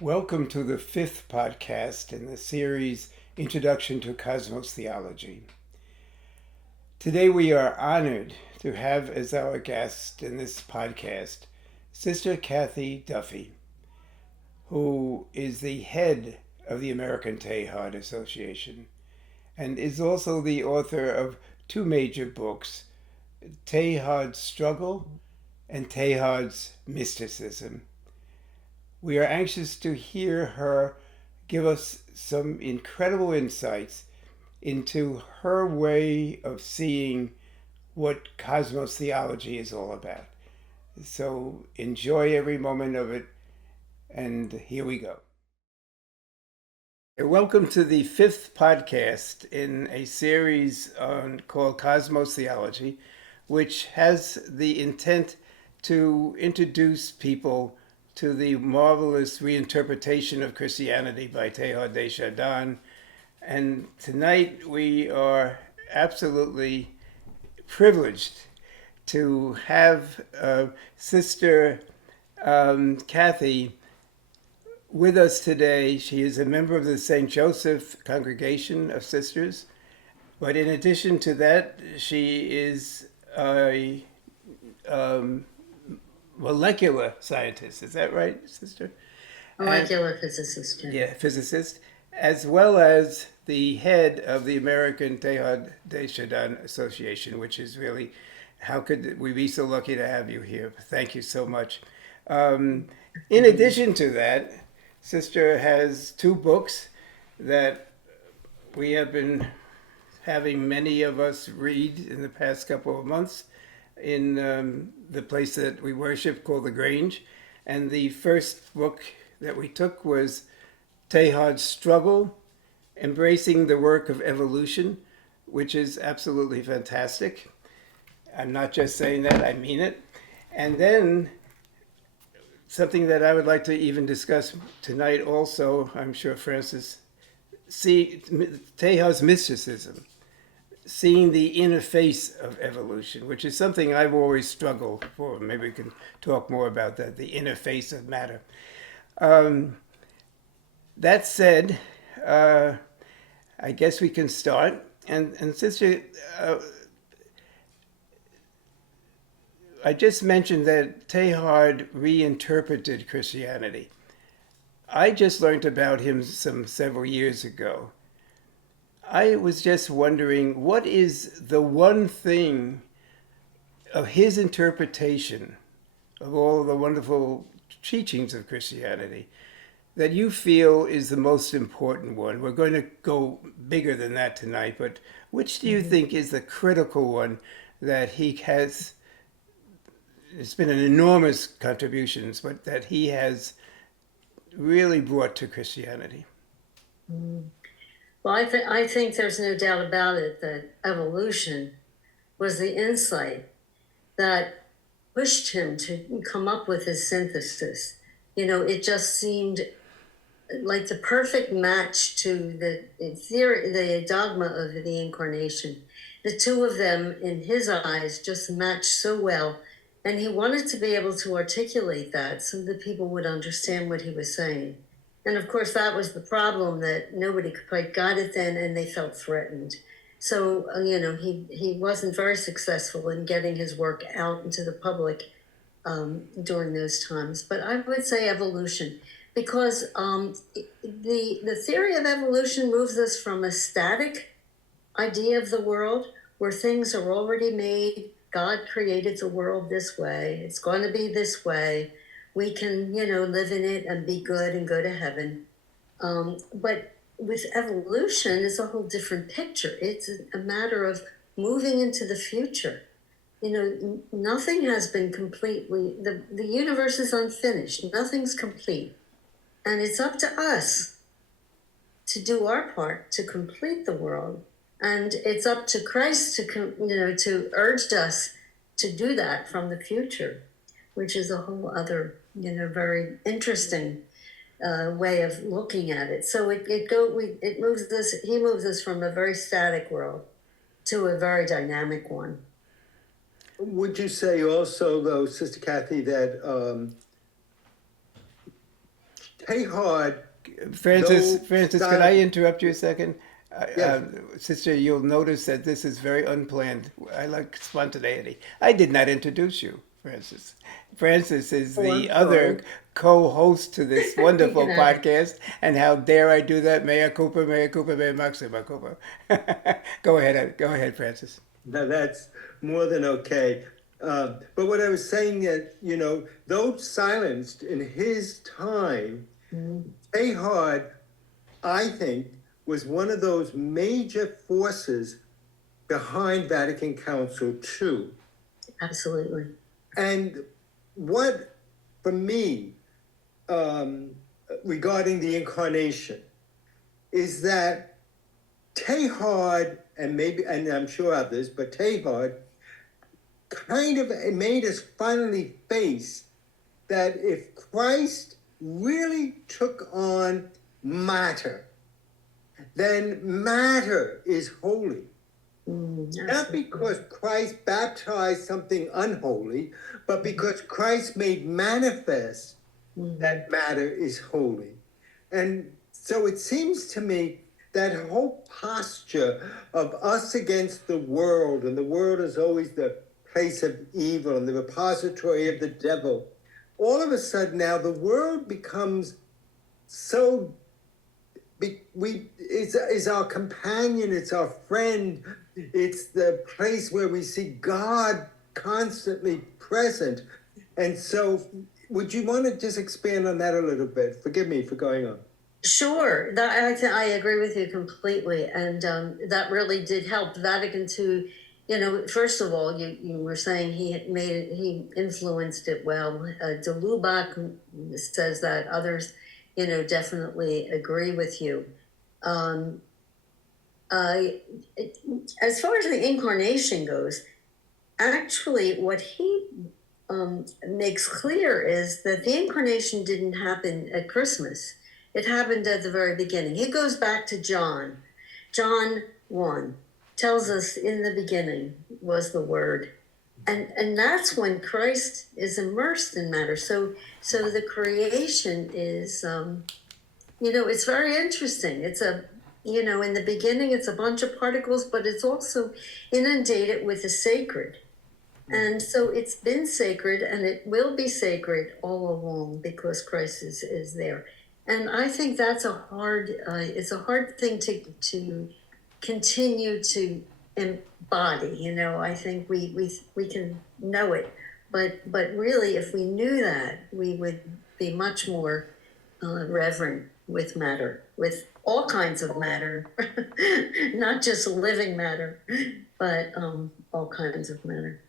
Welcome to the fifth podcast in the series Introduction to Cosmos Theology. Today we are honored to have as our guest in this podcast Sister Kathy Duffy, who is the head of the American Teilhard Association and is also the author of two major books, Teilhard's Struggle and Teilhard's Mysticism. We are anxious to hear her give us some incredible insights into her way of seeing what cosmos theology is all about. So enjoy every moment of it, and here we go. Welcome to the fifth podcast in a series called Cosmos Theology, which has the intent to introduce people to the marvelous reinterpretation of Christianity by Teilhard de Chardin. And tonight we are absolutely privileged to have Sister Kathy with us today. She is a member of the St. Joseph Congregation of Sisters, but in addition to that, she is a molecular scientist. Is that right, Sister? Molecular physicist. Yeah, physicist, as well as the head of the American Teilhard de Chardin Association, which is really, how could we be so lucky to have you here? Thank you so much. In addition to that, Sister has two books that we have been having many of us read in the past couple of months in the place that we worship called the Grange. And the first book that we took was Teilhard's Struggle, Embracing the Work of Evolution, which is absolutely fantastic. I'm not just saying that, I mean it. And then something that I would like to even discuss tonight also, I'm sure Francis, Teilhard's mysticism, seeing the inner face of evolution, which is something I've always struggled for. Maybe we can talk more about that, the inner face of matter. That said, I guess we can start. And Sister, I just mentioned that Teilhard reinterpreted Christianity. I just learned about him several years ago. I was just wondering, what is the one thing of his interpretation of all the wonderful teachings of Christianity that you feel is the most important one? We're going to go bigger than that tonight, but which do you think is the critical one that he has? It's been an enormous contributions, but that he has really brought to Christianity. Well, I think there's no doubt about it that evolution was the insight that pushed him to come up with his synthesis. It just seemed like the perfect match to the theory, the dogma of the incarnation. The two of them, in his eyes, just matched so well. And he wanted to be able to articulate that so that people would understand what he was saying. And of course, that was the problem, that nobody quite got it then, and they felt threatened. So, he wasn't very successful in getting his work out into the public during those times. But I would say evolution, because the theory of evolution moves us from a static idea of the world where things are already made. God created the world this way. It's going to be this way. We can, live in it and be good and go to heaven. But with evolution, it's a whole different picture. It's a matter of moving into the future. Nothing has been completely, the universe is unfinished. Nothing's complete. And it's up to us to do our part to complete the world. And it's up to Christ to urge us to do that from the future, which is a whole other, very interesting way of looking at it. So he moves us from a very static world to a very dynamic one. Would you say also, though, Sister Kathy, that Teilhard, Francis, though Francis, could I interrupt you a second? Yes. Sister, you'll notice that this is very unplanned. I like spontaneity. I did not introduce you, Francis. Francis is Oh, the I'm other sorry. co-host to this wonderful You can have it. podcast. And how dare I do that? Mea culpa, mea culpa, mea maxima culpa. Go ahead, Francis. Now that's more than okay. But what I was saying that, though silenced in his time, Teilhard, I think, was one of those major forces behind Vatican Council II. Absolutely. And what, for me, regarding the incarnation, is that Teilhard, and I'm sure others, but Teilhard kind of made us finally face that if Christ really took on matter, then matter is holy. Not because Christ baptized something unholy, but because Christ made manifest that matter is holy. And so it seems to me that whole posture of us against the world, and the world is always the place of evil and the repository of the devil. All of a sudden now the world becomes so is our companion, it's our friend, it's the place where we see God constantly present. And so would you want to just expand on that a little bit? Forgive me for going on. Sure, I agree with you completely, and that really did help Vatican II. First of all, you were saying he influenced it well. De Lubac says that. Others, definitely agree with you. As far as the incarnation goes, actually, what he makes clear is that the incarnation didn't happen at Christmas. It happened at the very beginning. He goes back to John. John 1 tells us in the beginning was the Word. And that's when Christ is immersed in matter. So the creation is, it's very interesting. It's in the beginning, it's a bunch of particles, but it's also inundated with the sacred. And so it's been sacred, and it will be sacred all along because Christ is there. And I think that's it's a hard thing to continue to embody. I think we can know it, but really, if we knew that, we would be much more reverent with matter, with all kinds of matter, not just living matter, but all kinds of matter.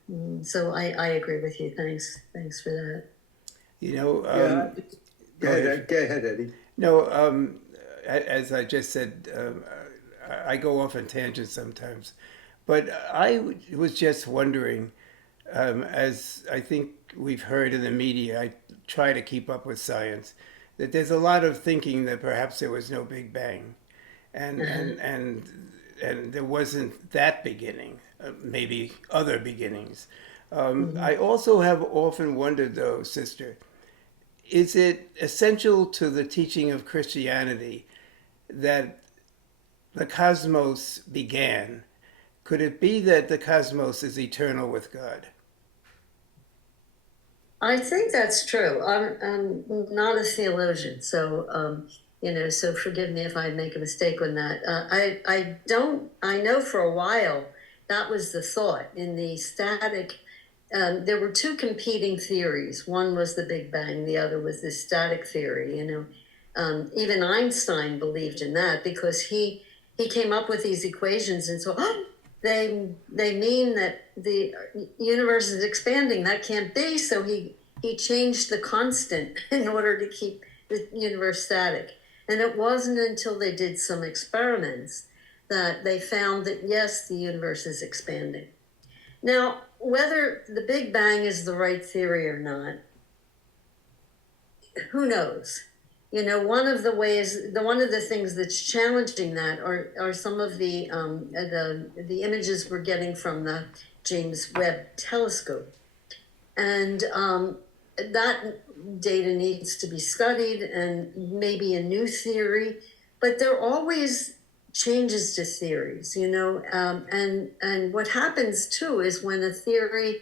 So I agree with you. Thanks for that. Go ahead, Eddie. No, as I just said, I go off on tangents sometimes. But I was just wondering, as I think we've heard in the media, I try to keep up with science, that there's a lot of thinking that perhaps there was no Big Bang. And there wasn't that beginning, maybe other beginnings. I also have often wondered, though, Sister, is it essential to the teaching of Christianity that the cosmos began? Could it be that the cosmos is eternal with God? I think that's true. I'm not a theologian, so so forgive me if I make a mistake on that. I don't. I know for a while that was the thought in the static. There were two competing theories. One was the Big Bang, the other was the static theory. Even Einstein believed in that because he came up with these equations, and so they mean that the universe is expanding. That can't be. So he changed the constant in order to keep the universe static. And it wasn't until they did some experiments that they found that yes, the universe is expanding. Now, whether the Big Bang is the right theory or not, who knows? One of the things that's challenging that are some of the images we're getting from the James Webb Telescope, and that data needs to be studied and maybe a new theory, but there are always changes to theories, and what happens too is when a theory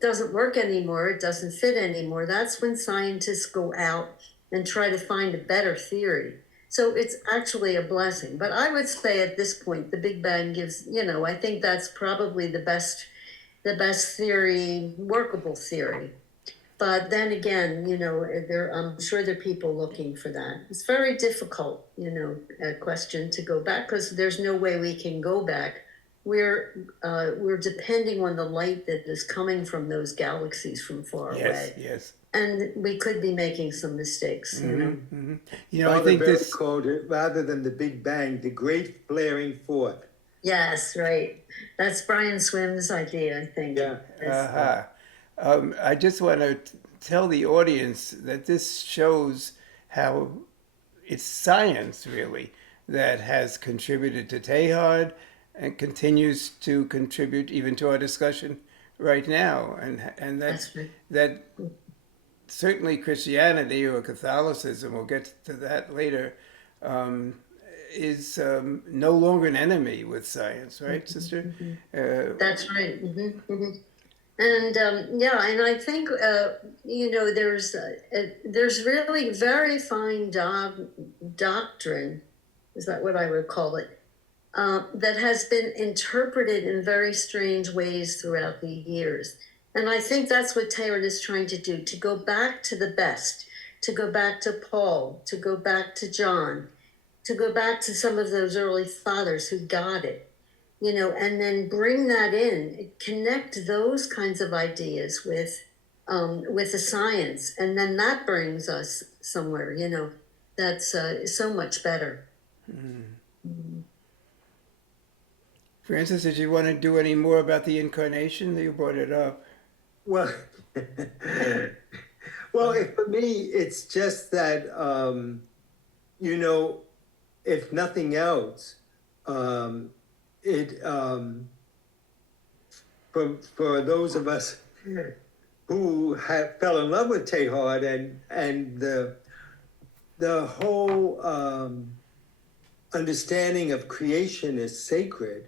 doesn't work anymore, it doesn't fit anymore, that's when scientists go out and try to find a better theory. So it's actually a blessing. But I would say at this point, the Big Bang gives, I think that's probably the best theory, workable theory. But then again, I'm sure there are people looking for that. It's very difficult, a question to go back because there's no way we can go back. We're depending on the light that is coming from those galaxies from far away. Yes. And we could be making some mistakes, Mm-hmm. I Father think Berry this. called it, rather than the Big Bang, the Great Flaring Forth. Yes, right. That's Brian Swim's idea, I think. Yeah. I just want to tell the audience that this shows how it's science, really, that has contributed to Teilhard and continues to contribute even to our discussion right now. And That's right. that certainly Christianity or Catholicism, we'll get to that later, is no longer an enemy with science, right, sister? That's right. And and I think there's really very fine doctrine, is that what I would call it, that has been interpreted in very strange ways throughout the years. And I think that's what Teilhard is trying to do, to go back to the best, to go back to Paul, to go back to John, to go back to some of those early fathers who got it, and then bring that in, connect those kinds of ideas with the science, and then that brings us somewhere, that's so much better. Francis, did you want to do any more about the incarnation? You brought it up. Well, for me, it's just that, if nothing else, for those of us who fell in love with Teilhard and the whole understanding of creation as sacred,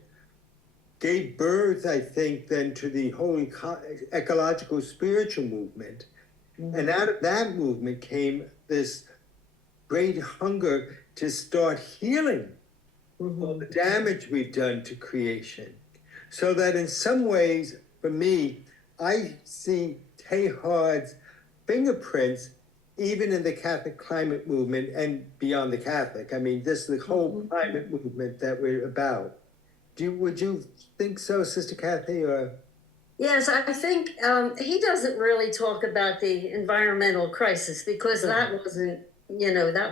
gave birth, I think, then to the whole ecological spiritual movement. And out of that movement came this great hunger to start healing all the damage we've done to creation. So that in some ways, for me, I see Teilhard's fingerprints even in the Catholic climate movement and beyond the Catholic. I mean, this is the whole climate movement that we're about. Would you think so, Sister Kathy? Or yes, I think he doesn't really talk about the environmental crisis because that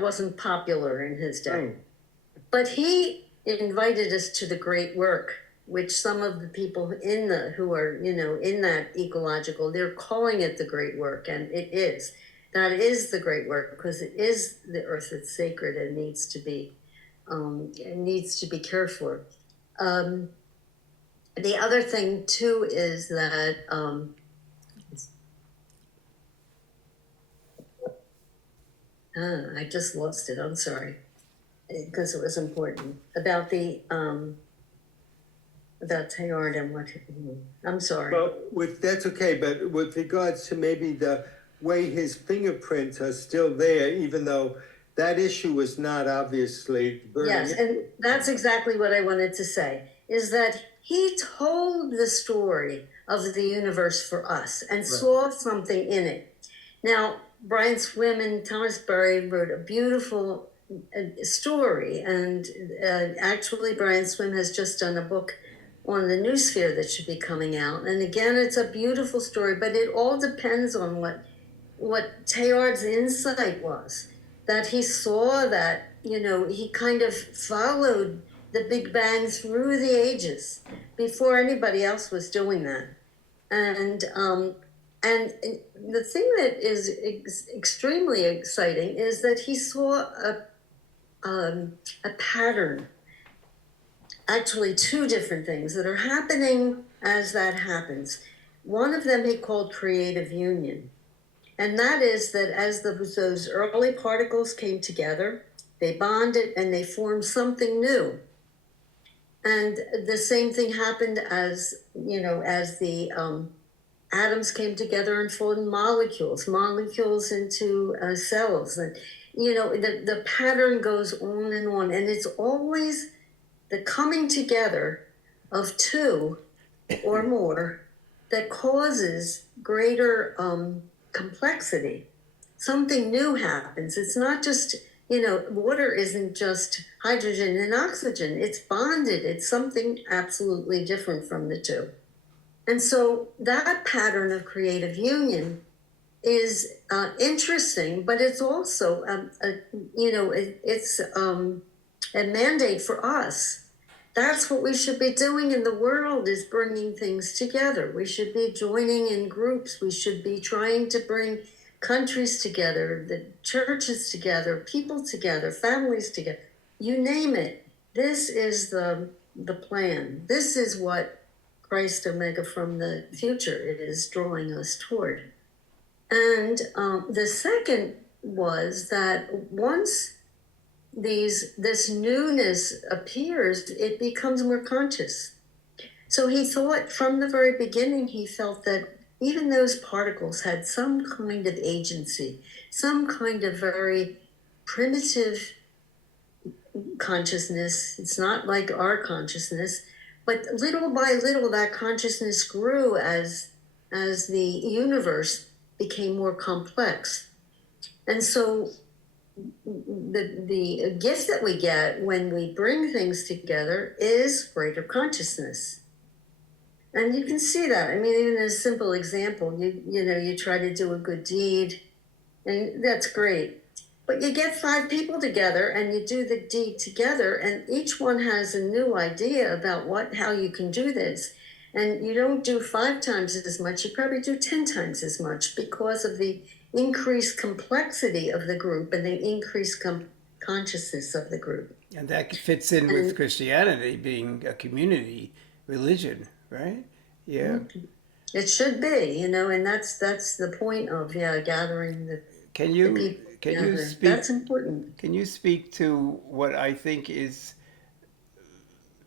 wasn't popular in his day. But he invited us to the great work, which some of the people who are in that ecological, they're calling it the great work, and it is. That is the great work because it is the earth that's sacred and needs to be cared for. The other thing too is that I just lost it. I'm sorry, because it was important about about Teilhard and what. I'm sorry. well, that's okay. But with regards to maybe the way his fingerprints are still there, even though that issue was not obviously burning. Yes, and that's exactly what I wanted to say, is that he told the story of the universe for us and saw something in it. Now, Brian Swim and Thomas Berry wrote a beautiful story, and actually Brian Swim has just done a book on the Noosphere that should be coming out. And again, it's a beautiful story, but it all depends on what Teilhard's insight was. That he saw that, he kind of followed the Big Bang through the ages before anybody else was doing that. And the thing that is extremely exciting is that he saw a pattern, actually two different things that are happening as that happens. One of them he called creative union. And that is that as those early particles came together, they bonded and they formed something new. And the same thing happened as, as the atoms came together and formed molecules into cells. And, the pattern goes on, and it's always the coming together of two or more that causes greater complexity. Something new happens. It's not just, water isn't just hydrogen and oxygen. It's bonded. It's something absolutely different from the two. And so that pattern of creative union is interesting, but it's also, it's a mandate for us. That's what we should be doing in the world, is bringing things together. We should be joining in groups. We should be trying to bring countries together, the churches together, people together, families together, you name it. This is the plan. This is what Christ Omega from the future is drawing us toward. And the second was that once this newness appears, it becomes more conscious. So he thought from the very beginning, he felt that even those particles had some kind of agency, some kind of very primitive consciousness. It's not like our consciousness, but little by little that consciousness grew as the universe became more complex. And so the gift that we get when we bring things together is greater consciousness. And you can see that. I mean, even a simple example, you try to do a good deed, and that's great. But you get 5 people together and you do the deed together, and each one has a new idea about how you can do this. And you don't do 5 times as much, you probably do 10 times as much, because of the increased complexity of the group and the increased consciousness of the group. And that fits in with Christianity being a community religion, right? Yeah. It should be, and that's the point of gathering the Can you people can you together. speak That's important. can you speak to what I think is,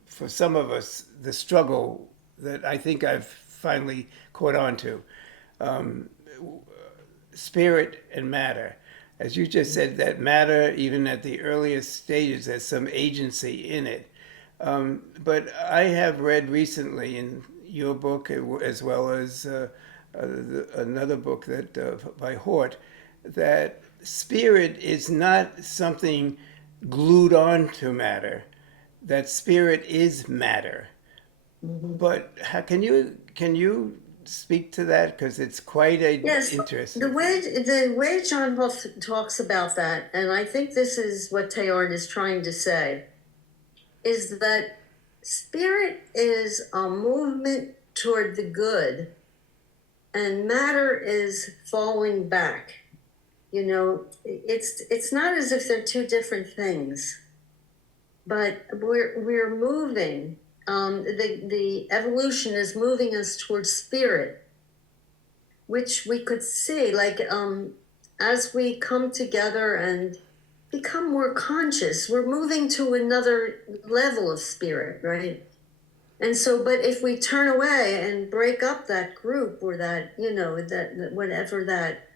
for some of us, the struggle that I think I've finally caught on to? Spirit and matter. As you just said, that matter, even at the earliest stages, there's some agency in it. But I have read recently in your book, as well as another book that by Hort, that spirit is not something glued on to matter. That spirit is matter. But can you speak to that, because it's quite interesting. The way John Hoff talks about that, and I think this is what Teilhard is trying to say, is that spirit is a movement toward the good, and matter is falling back. It's not as if they're two different things, but we're moving. The evolution is moving us towards spirit, which we could see, as we come together and become more conscious, we're moving to another level of spirit, right? And so, but if we turn away and break up that group, or that, that whatever that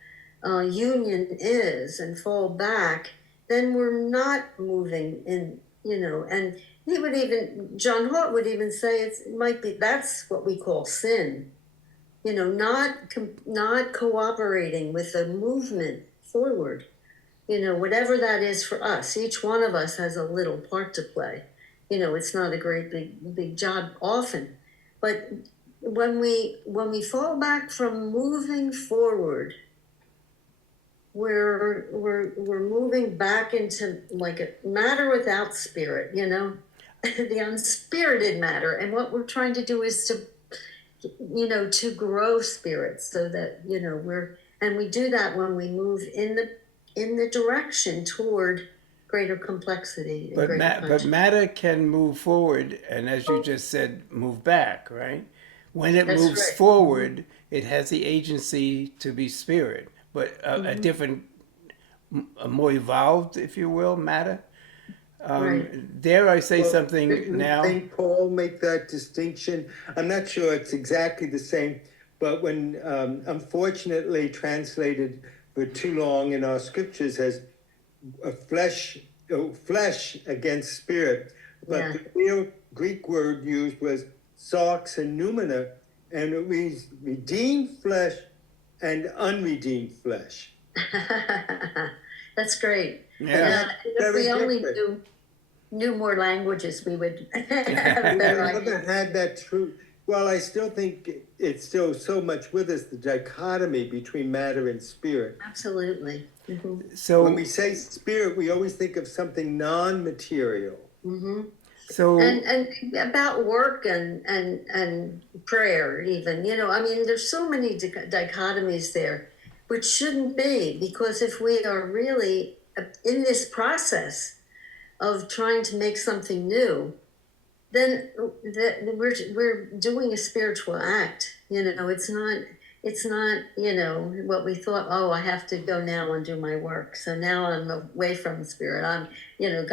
union is, and fall back, then we're not moving in, and John Hort would even say that's what we call sin, not cooperating with the movement forward, whatever that is for us. Each one of us has a little part to play. It's not a great big job often, but when we fall back from moving forward, we're moving back into like a matter without spirit, the unspirited matter. And what we're trying to do is to grow spirit, so that we do that when we move in the direction toward greater complexity. But matter can move forward, and as you just said, move back, right? When it moves forward, it has the agency to be spirit. but a different, a more evolved, if you will, matter. Right. Dare I say Well, something didn't now? St. Paul make that distinction? I'm not sure it's exactly the same, but when unfortunately translated for too long in our scriptures as flesh against spirit, but Yeah. the real Greek word used was sarx and noumena, and it means redeemed flesh and unredeemed flesh. That's great. Yeah. Yeah, if Very we only different. knew more languages, we would have a I better never idea. had that true. Well, I still think it's still so much with us, the dichotomy between matter and spirit. Absolutely. Hmm. So, When we say spirit, we always think of something non-material. Hmm. so And about work and prayer, even, I mean, there's so many dichotomies there, which shouldn't be, because if we are really in this process of trying to make something new, then we're doing a spiritual act. It's not what we thought. Oh, I have to go now and do my work. So now I'm away from the spirit.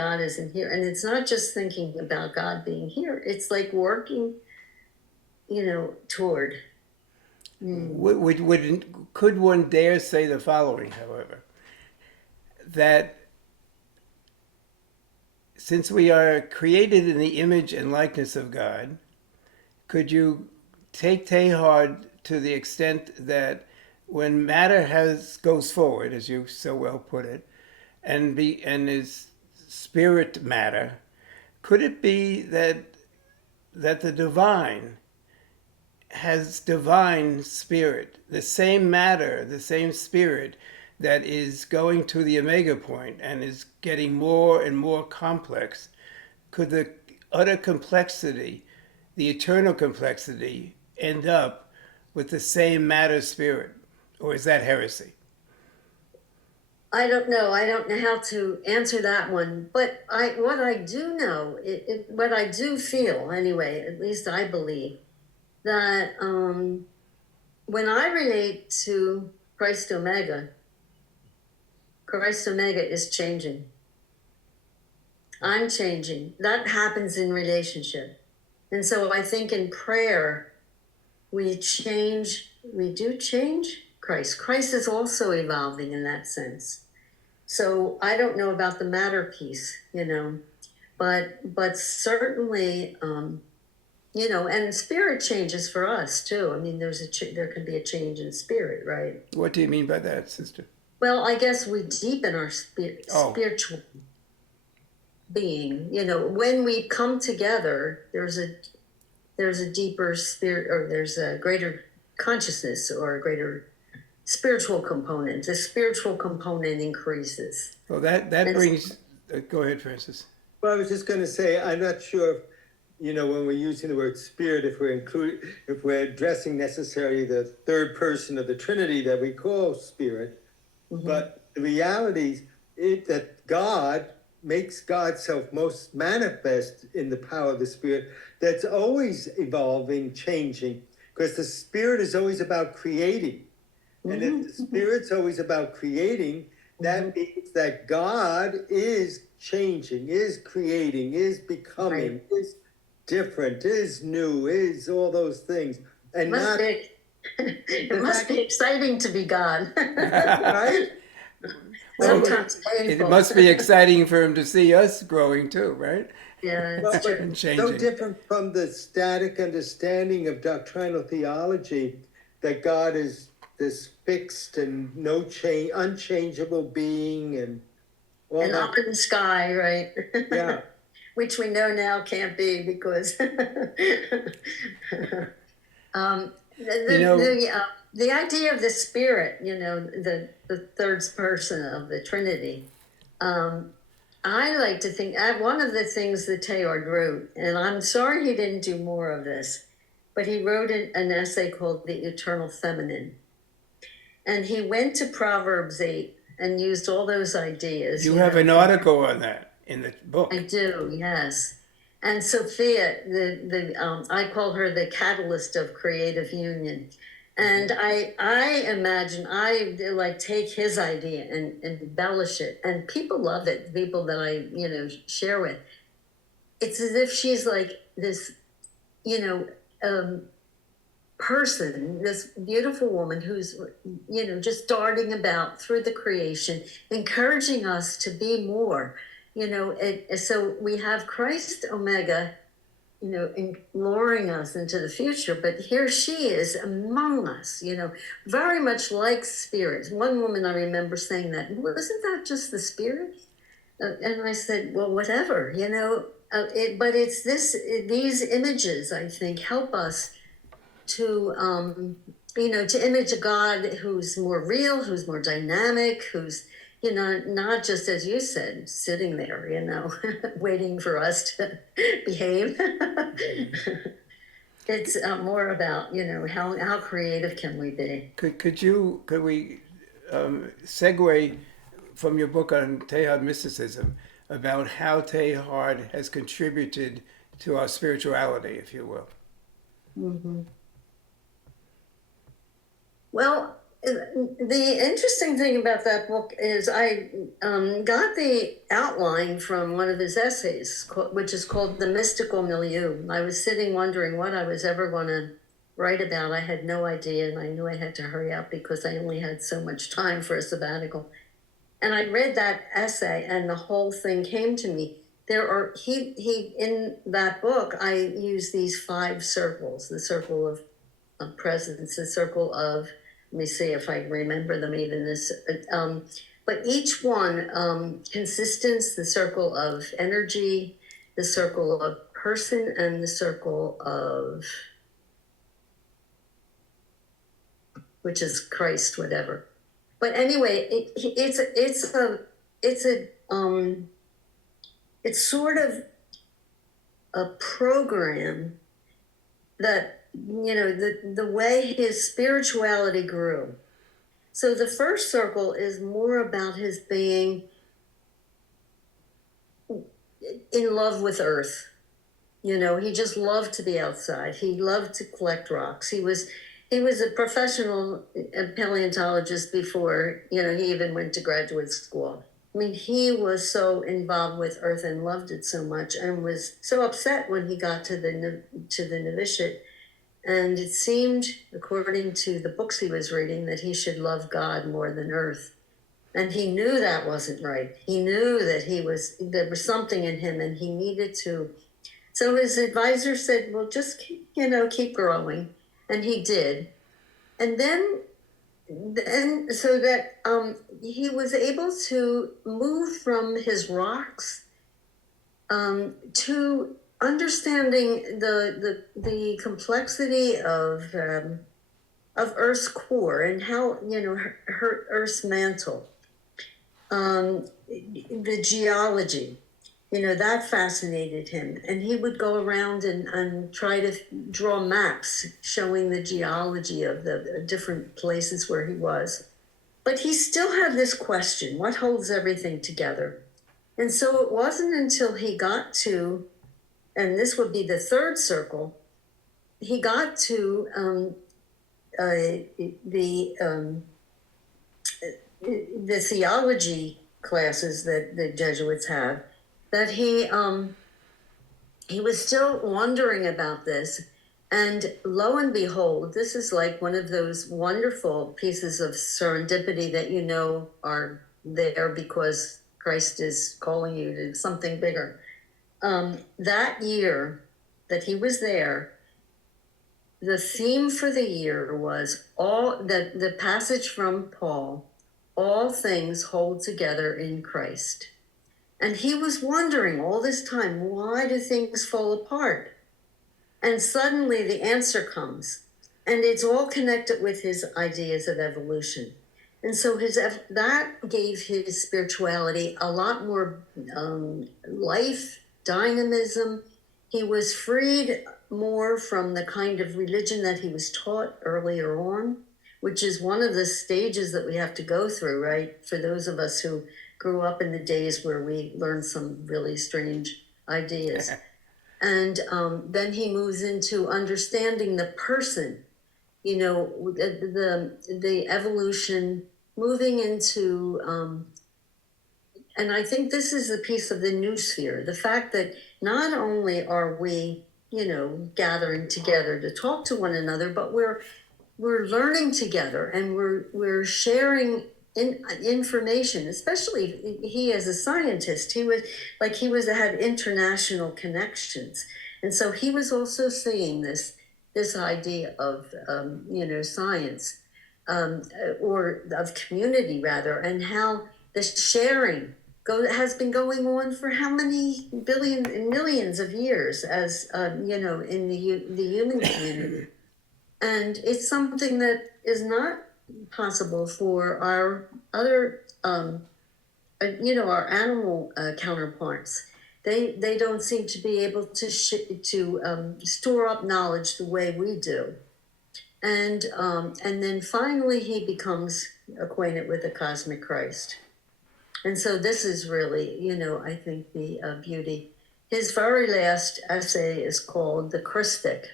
God isn't here, and it's not just thinking about God being here. It's like working, toward. could one dare say the following, however, that since we are created in the image and likeness of God, could you take Teilhard to the extent that when matter goes forward, as you so well put it, and is spirit matter, could it be that the divine has divine spirit, the same matter, the same spirit that is going to the omega point and is getting more and more complex? Could the utter complexity, the eternal complexity, end up with the same matter spirit? Or is that heresy? I don't know. I don't know how to answer that one. But what I do know, what I do feel anyway, at least I believe, that when I relate to Christ Omega is changing. I'm changing. That happens in relationship. And so I think in prayer, we do change Christ. Christ is also evolving in that sense. So I don't know about the matter piece, but certainly, and spirit changes for us too. I mean, there can be a change in spirit, right? What do you mean by that, sister? Well, I guess we deepen our Oh. spiritual being. When we come together, there's a deeper spirit, or there's a greater consciousness, or a greater spiritual component. The spiritual component increases. Well, that brings. Go ahead, Francis. Well, I was just going to say, I'm not sure if, when we're using the word spirit, if we're addressing necessarily the third person of the Trinity that we call spirit, but the reality is that God makes God's self most manifest in the power of the spirit. That's always evolving, changing, because the spirit is always about creating. And if the spirit's always about creating, that means that God is changing, is creating, is becoming, is different, is new, is all those things. And it must be exciting to be God. right? Sometimes painful. It must be exciting for him to see us growing too, right? Yeah, Well, it's true. And so changing. different from the static understanding of doctrinal theology that God is this fixed and no change, unchangeable being, and all And that. up in the sky, right? Yeah. Which we know now can't be, because the idea of the spirit, the third person of the Trinity. I like to think, one of the things that Teilhard wrote, and I'm sorry he didn't do more of this, but he wrote an essay called The Eternal Feminine. And he went to Proverbs 8 and used all those ideas. You have an article on that in the book. I do, yes. And Sophia, I call her the catalyst of creative union. And I imagine I like take his idea and embellish it, and people love it. People that I share with, it's as if she's like this, you know, um, person, this beautiful woman who's just darting about through the creation, encouraging us to be more. So we have Christ Omega, luring us into the future. But here she is among us, very much like spirit. One woman I remember saying that, well, isn't that just the spirit? And I said, well, whatever, but it's these images, I think, help us to, to image a God who's more real, who's more dynamic, who's, not just, as you said, sitting there, waiting for us to behave. It's more about, how creative can we be? Could we segue from your book on Teilhard mysticism about how Teilhard has contributed to our spirituality, if you will? Mm-hmm. Well, the interesting thing about that book is I got the outline from one of his essays, which is called The Mystical Milieu. I was sitting wondering what I was ever going to write about. I had no idea, and I knew I had to hurry up because I only had so much time for a sabbatical. And I read that essay, and the whole thing came to me. He in that book, I use these 5 circles: the circle of presence, the circle of, let me see if I remember them even this, but each one, consistence, the circle of energy, the circle of person, and the circle of, which is Christ, whatever. But anyway, it's sort of a program that, the way his spirituality grew. So the first circle is more about his being in love with Earth. He just loved to be outside. He loved to collect rocks. He was a professional paleontologist before, he even went to graduate school. I mean, he was so involved with Earth and loved it so much, and was so upset when he got to the novitiate. And it seemed, according to the books he was reading, that he should love God more than Earth. And he knew that wasn't right. He knew that there was something in him, and he needed to. So his advisor said, well, just keep growing. And he did. And then so that he was able to move from his rocks to understanding the complexity of Earth's core, and how her Earth's mantle, the geology, that fascinated him, and he would go around and try to draw maps showing the geology of the different places where he was. But he still had this question: what holds everything together? And so it wasn't until he got to, and this would be the 3rd circle, he got to the theology classes that the Jesuits had, that he was still wondering about this. And lo and behold, this is like one of those wonderful pieces of serendipity that are there because Christ is calling you to something bigger. That year that he was there, the theme for the year was the passage from Paul, all things hold together in Christ. And he was wondering all this time, why do things fall apart? And suddenly the answer comes, and it's all connected with his ideas of evolution. And so that gave his spirituality a lot more life, dynamism. He was freed more from the kind of religion that he was taught earlier on, which is one of the stages that we have to go through, right? For those of us who grew up in the days where we learned some really strange ideas. And then he moves into understanding the person you know, the evolution moving into, and I think this is the piece of the new sphere, the fact that not only are we, you know, gathering together to talk to one another, but we're learning together, and we're sharing information. Especially he, as a scientist, he was had international connections, and so he was also seeing this idea of you know, science, or of community rather, and how the sharing has been going on for how many millions of years, as you know, in the human community. And it's something that is not possible for our other, you know, our animal counterparts. They don't seem to be able to store up knowledge the way we do. And then finally he becomes acquainted with the cosmic Christ. And so this is really, you know, I think the beauty. His very last essay is called The Christic.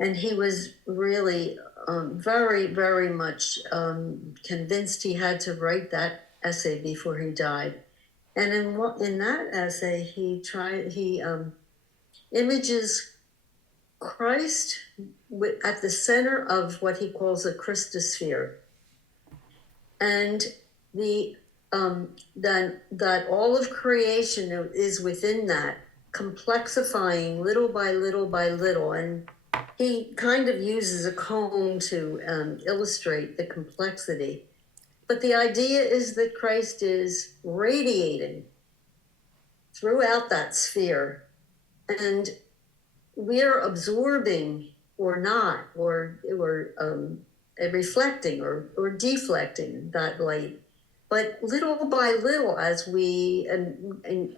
And he was really very, very much convinced he had to write that essay before he died. And in that essay, he images Christ at the center of what he calls a Christosphere, and that all of creation is within that, complexifying little by little by little. And he kind of uses a comb to illustrate the complexity. But the idea is that Christ is radiating throughout that sphere, and we're absorbing or not, or reflecting or deflecting that light. But little by little, as we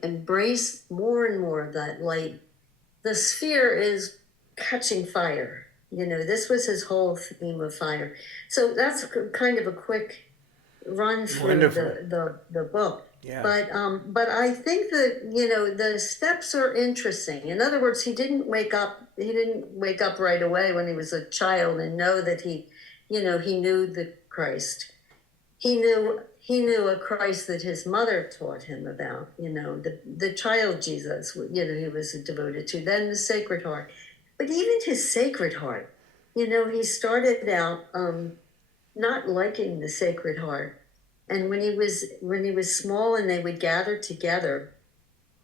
embrace more and more of that light, the sphere is catching fire. You know, this was his whole theme of fire. So that's kind of a quick run through the book. Yeah. But I think that, you know, the steps are interesting. In other words, he didn't wake up right away when he was a child and know that he knew the Christ. He knew a Christ that his mother taught him about, you know, the child Jesus, you know, he was devoted to, then the Sacred Heart. But even his Sacred Heart, you know, he started out not liking the Sacred Heart. And when he was small and they would gather together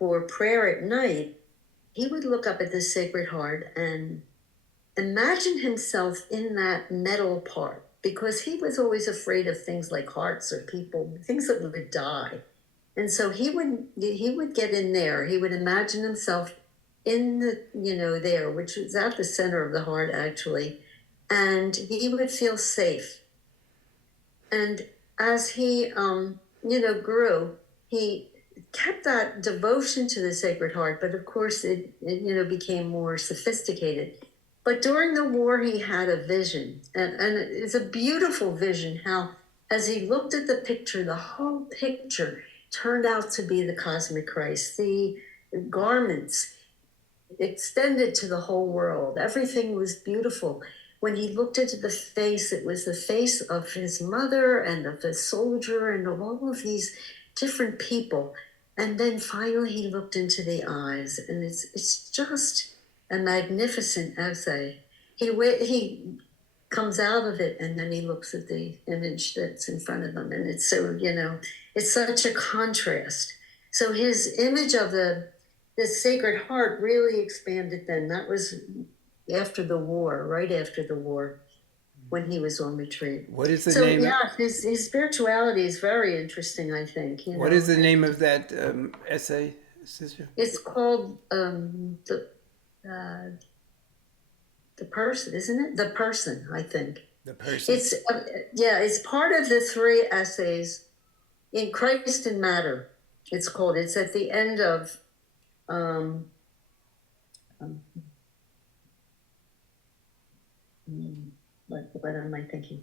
for prayer at night, he would look up at the Sacred Heart and imagine himself in that metal part, because he was always afraid of things like hearts or people, things that would die. And so he would get in there. He would imagine himself in the, you know, there, which was at the center of the heart actually, and he would feel safe. And as he, you know, grew, he kept that devotion to the Sacred Heart, but of course it you know, became more sophisticated. But during the war, he had a vision, and it's a beautiful vision, how as he looked at the picture, the whole picture turned out to be the cosmic Christ. The garments extended to the whole world. Everything was beautiful. When he looked into the face, it was the face of his mother and of the soldier and of all of these different people. And then finally he looked into the eyes, and it's just a magnificent essay. He comes out of it, and then he looks at the image that's in front of him, and it's so, you know, it's such a contrast. So his image of the Sacred Heart really expanded then. That was after the war, right after the war, when he was on retreat. What is the So name? yeah, his spirituality is very interesting, I think. What is the name of that essay, sister? It's called the person, isn't it? The Person, I think. The Person. It's it's part of the 3 essays in Christ and Matter. It's called. It's at the end of. What am I thinking?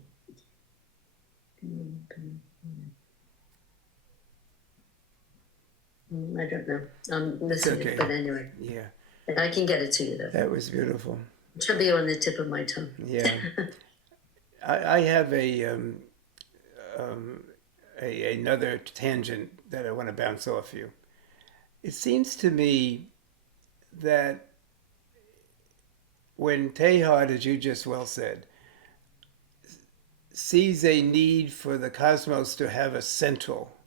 I don't know. I'm missing okay. it, but anyway. Yeah. I can get it to you though. That was beautiful. It should be on the tip of my tongue. Yeah. I have another tangent that I want to bounce off you. It seems to me that when Teilhard, as you just well said, sees a need for the cosmos to have a central,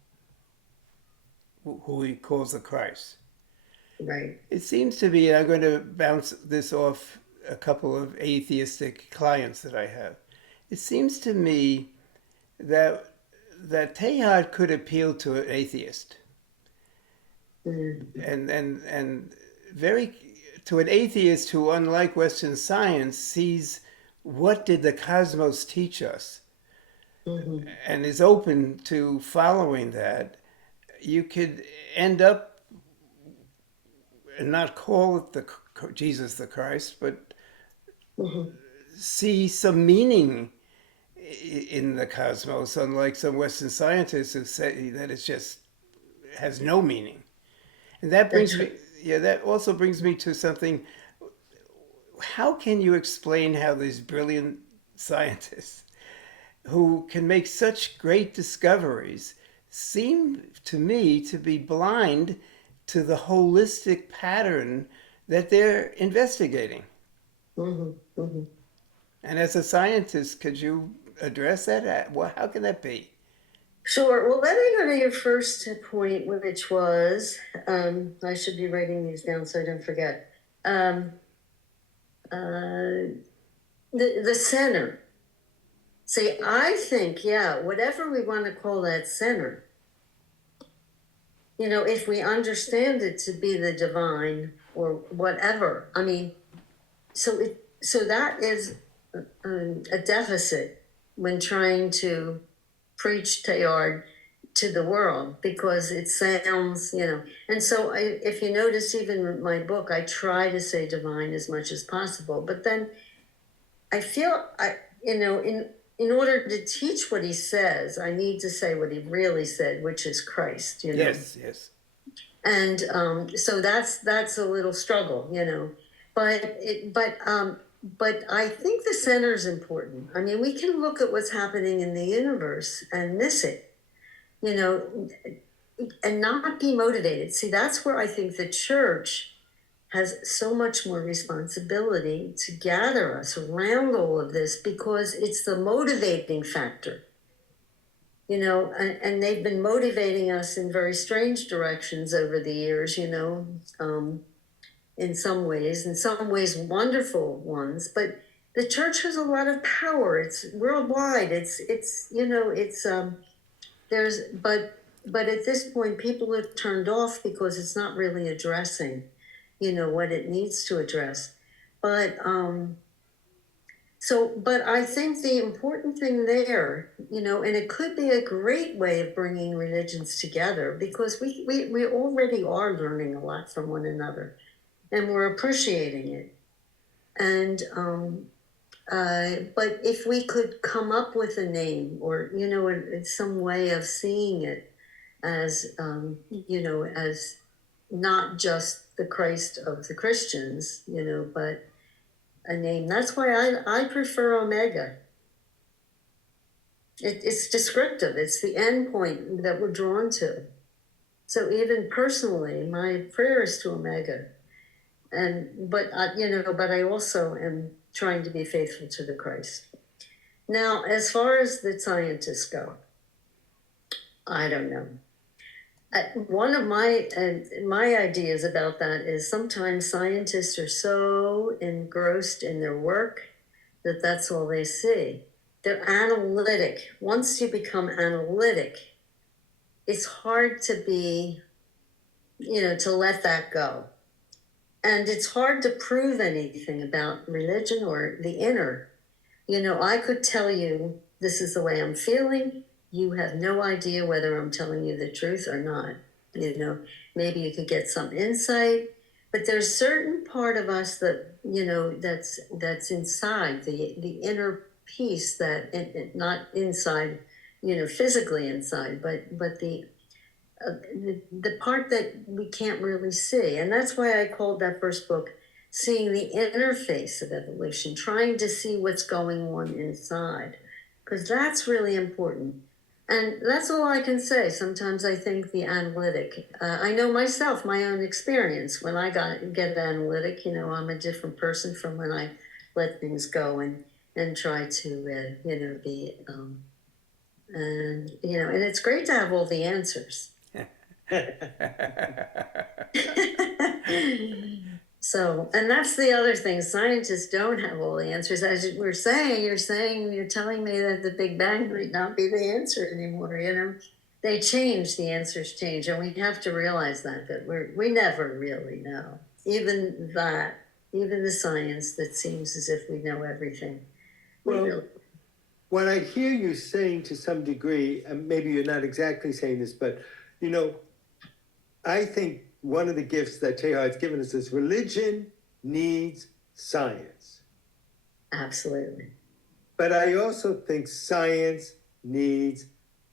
who he calls the Christ, Right. it seems to me, and I'm going to bounce this off a couple of atheistic clients that I have. It seems to me that Teilhard could appeal to an atheist, and very to an atheist who, unlike Western science, sees what did the cosmos teach us, and is open to following that. You could end up and not call it the Jesus the Christ, but see some meaning in the cosmos, unlike some Western scientists who say that it just has no meaning. And that brings me, yeah, that also brings me to something. How can you explain how these brilliant scientists who can make such great discoveries seem to me to be blind to the holistic pattern that they're investigating? And as a scientist, could you address that? Well, how can that be? Sure. Well, let me go to your first point, which was I should be writing these down so I don't forget. The center. See, I think, yeah, whatever we want to call that center, if we understand it to be the divine or whatever, I mean, so that is a deficit when trying to preach Teilhard to the world, because it sounds, and so if you notice, even in my book, I try to say divine as much as possible, but then I feel in order to teach what he says, I need to say what he really said, which is Christ, Yes, yes. And so that's a little struggle, but I think the center is important. I mean, we can look at what's happening in the universe and miss it, and not be motivated. See, that's where I think the church has so much more responsibility to gather us around all of this, because it's the motivating factor. And they've been motivating us in very strange directions over the years, in some ways wonderful ones, but the church has a lot of power. It's worldwide. There's, but at this point, people have turned off because it's not really addressing, what it needs to address. But but I think the important thing there, and it could be a great way of bringing religions together, because we already are learning a lot from one another, and we're appreciating it. And but if we could come up with a name, or some way of seeing it as as not just the Christ of the Christians, but a name. That's why I prefer Omega. It's descriptive. It's the end point that we're drawn to. So even personally, my prayer is to Omega, but I also am trying to be faithful to the Christ. Now, as far as the scientists go, I don't know. One of my ideas about that is sometimes scientists are so engrossed in their work that that's all they see. They're analytic. Once you become analytic, it's hard to be, to let that go. And it's hard to prove anything about religion or the inner. I could tell you, this is the way I'm feeling. You have no idea whether I'm telling you the truth or not. Maybe you could get some insight, but there's a certain part of us that, that's inside, the inner peace that, not inside, physically inside, but the part that we can't really see. And that's why I called that first book seeing the interface of evolution, trying to see what's going on inside, because that's really important. And that's all I can say. Sometimes I think the analytic, I know myself, my own experience, when I get analytic, I'm a different person from when I let things go and try to, be, and, and it's great to have all the answers. So, and that's the other thing. Scientists don't have all the answers. As you're telling me that the Big Bang might not be the answer anymore. They change, the answers change, and we have to realize that we never really know. Even the science that seems as if we know everything. Well, what I hear you saying to some degree, and maybe you're not exactly saying this, but I think one of the gifts that Teilhard's given us is religion needs science. Absolutely. But I also think science needs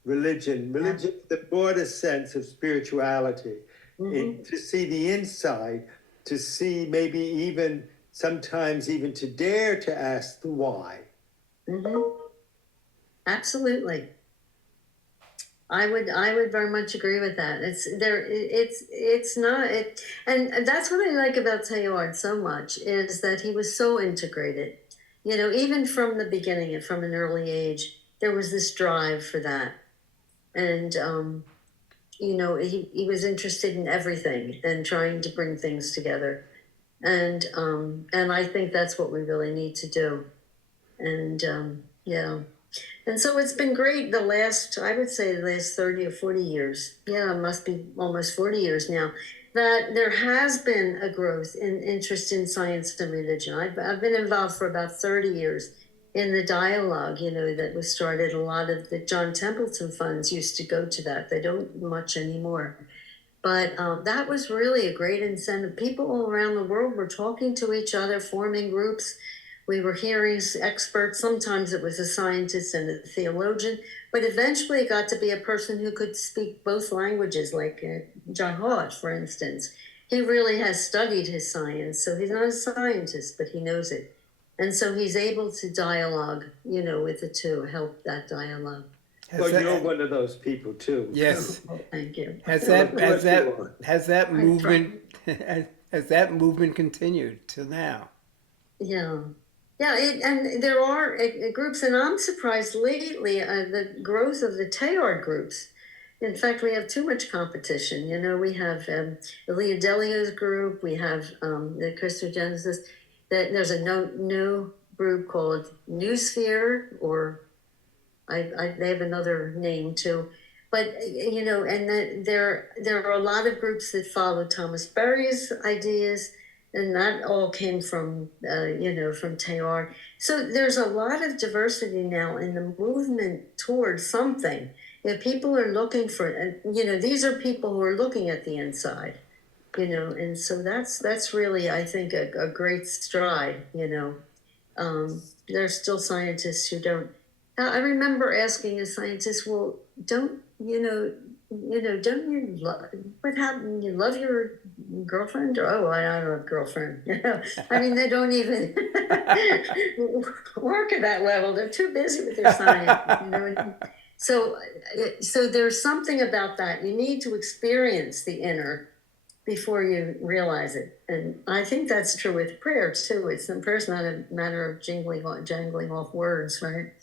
religion. Religion, the broader sense of spirituality, to see the inside, to see maybe even sometimes even to dare to ask the why. Absolutely. I would very much agree with that. It's not it, and that's what I like about Teilhard so much, is that he was so integrated. Even from the beginning and from an early age, there was this drive for that, and he was interested in everything and trying to bring things together, and I think that's what we really need to do, and yeah. And so it's been great I would say the last 30 or 40 years. Yeah, it must be almost 40 years now, that there has been a growth in interest in science and religion. I've been involved for about 30 years in the dialogue, that was started. A lot of the John Templeton funds used to go to that. They don't much anymore. But that was really a great incentive. People all around the world were talking to each other, forming groups. We were hearing experts. Sometimes it was a scientist and a theologian, but eventually it got to be a person who could speak both languages, like John Hart, for instance. He really has studied his science, so he's not a scientist, but he knows it. And so he's able to dialogue, with the two, help that dialogue. Well, you're one of those people too. Yes. Oh, thank you. Has that movement continued till now? Yeah. Yeah, and there are groups, and I'm surprised lately the growth of the Teilhard groups. In fact, we have too much competition. We have Leah Delio's group, we have the Christogenesis. There's a new group called Noosphere, or they have another name too. But and there are a lot of groups that follow Thomas Berry's ideas. And that all came from, from Teilhard. So there's a lot of diversity now in the movement towards something. People are looking for, and these are people who are looking at the inside, and so that's really, I think, a great stride. There's still scientists who don't. I remember asking a scientist, "Well, don't you love, what happened? You love your girlfriend?" Or, "Oh, I don't have a girlfriend." I mean, they don't even work at that level. They're too busy with their science. So there's something about that. You need to experience the inner before you realize it. And I think that's true with prayer too. Prayer's not a matter of jangling off words, right?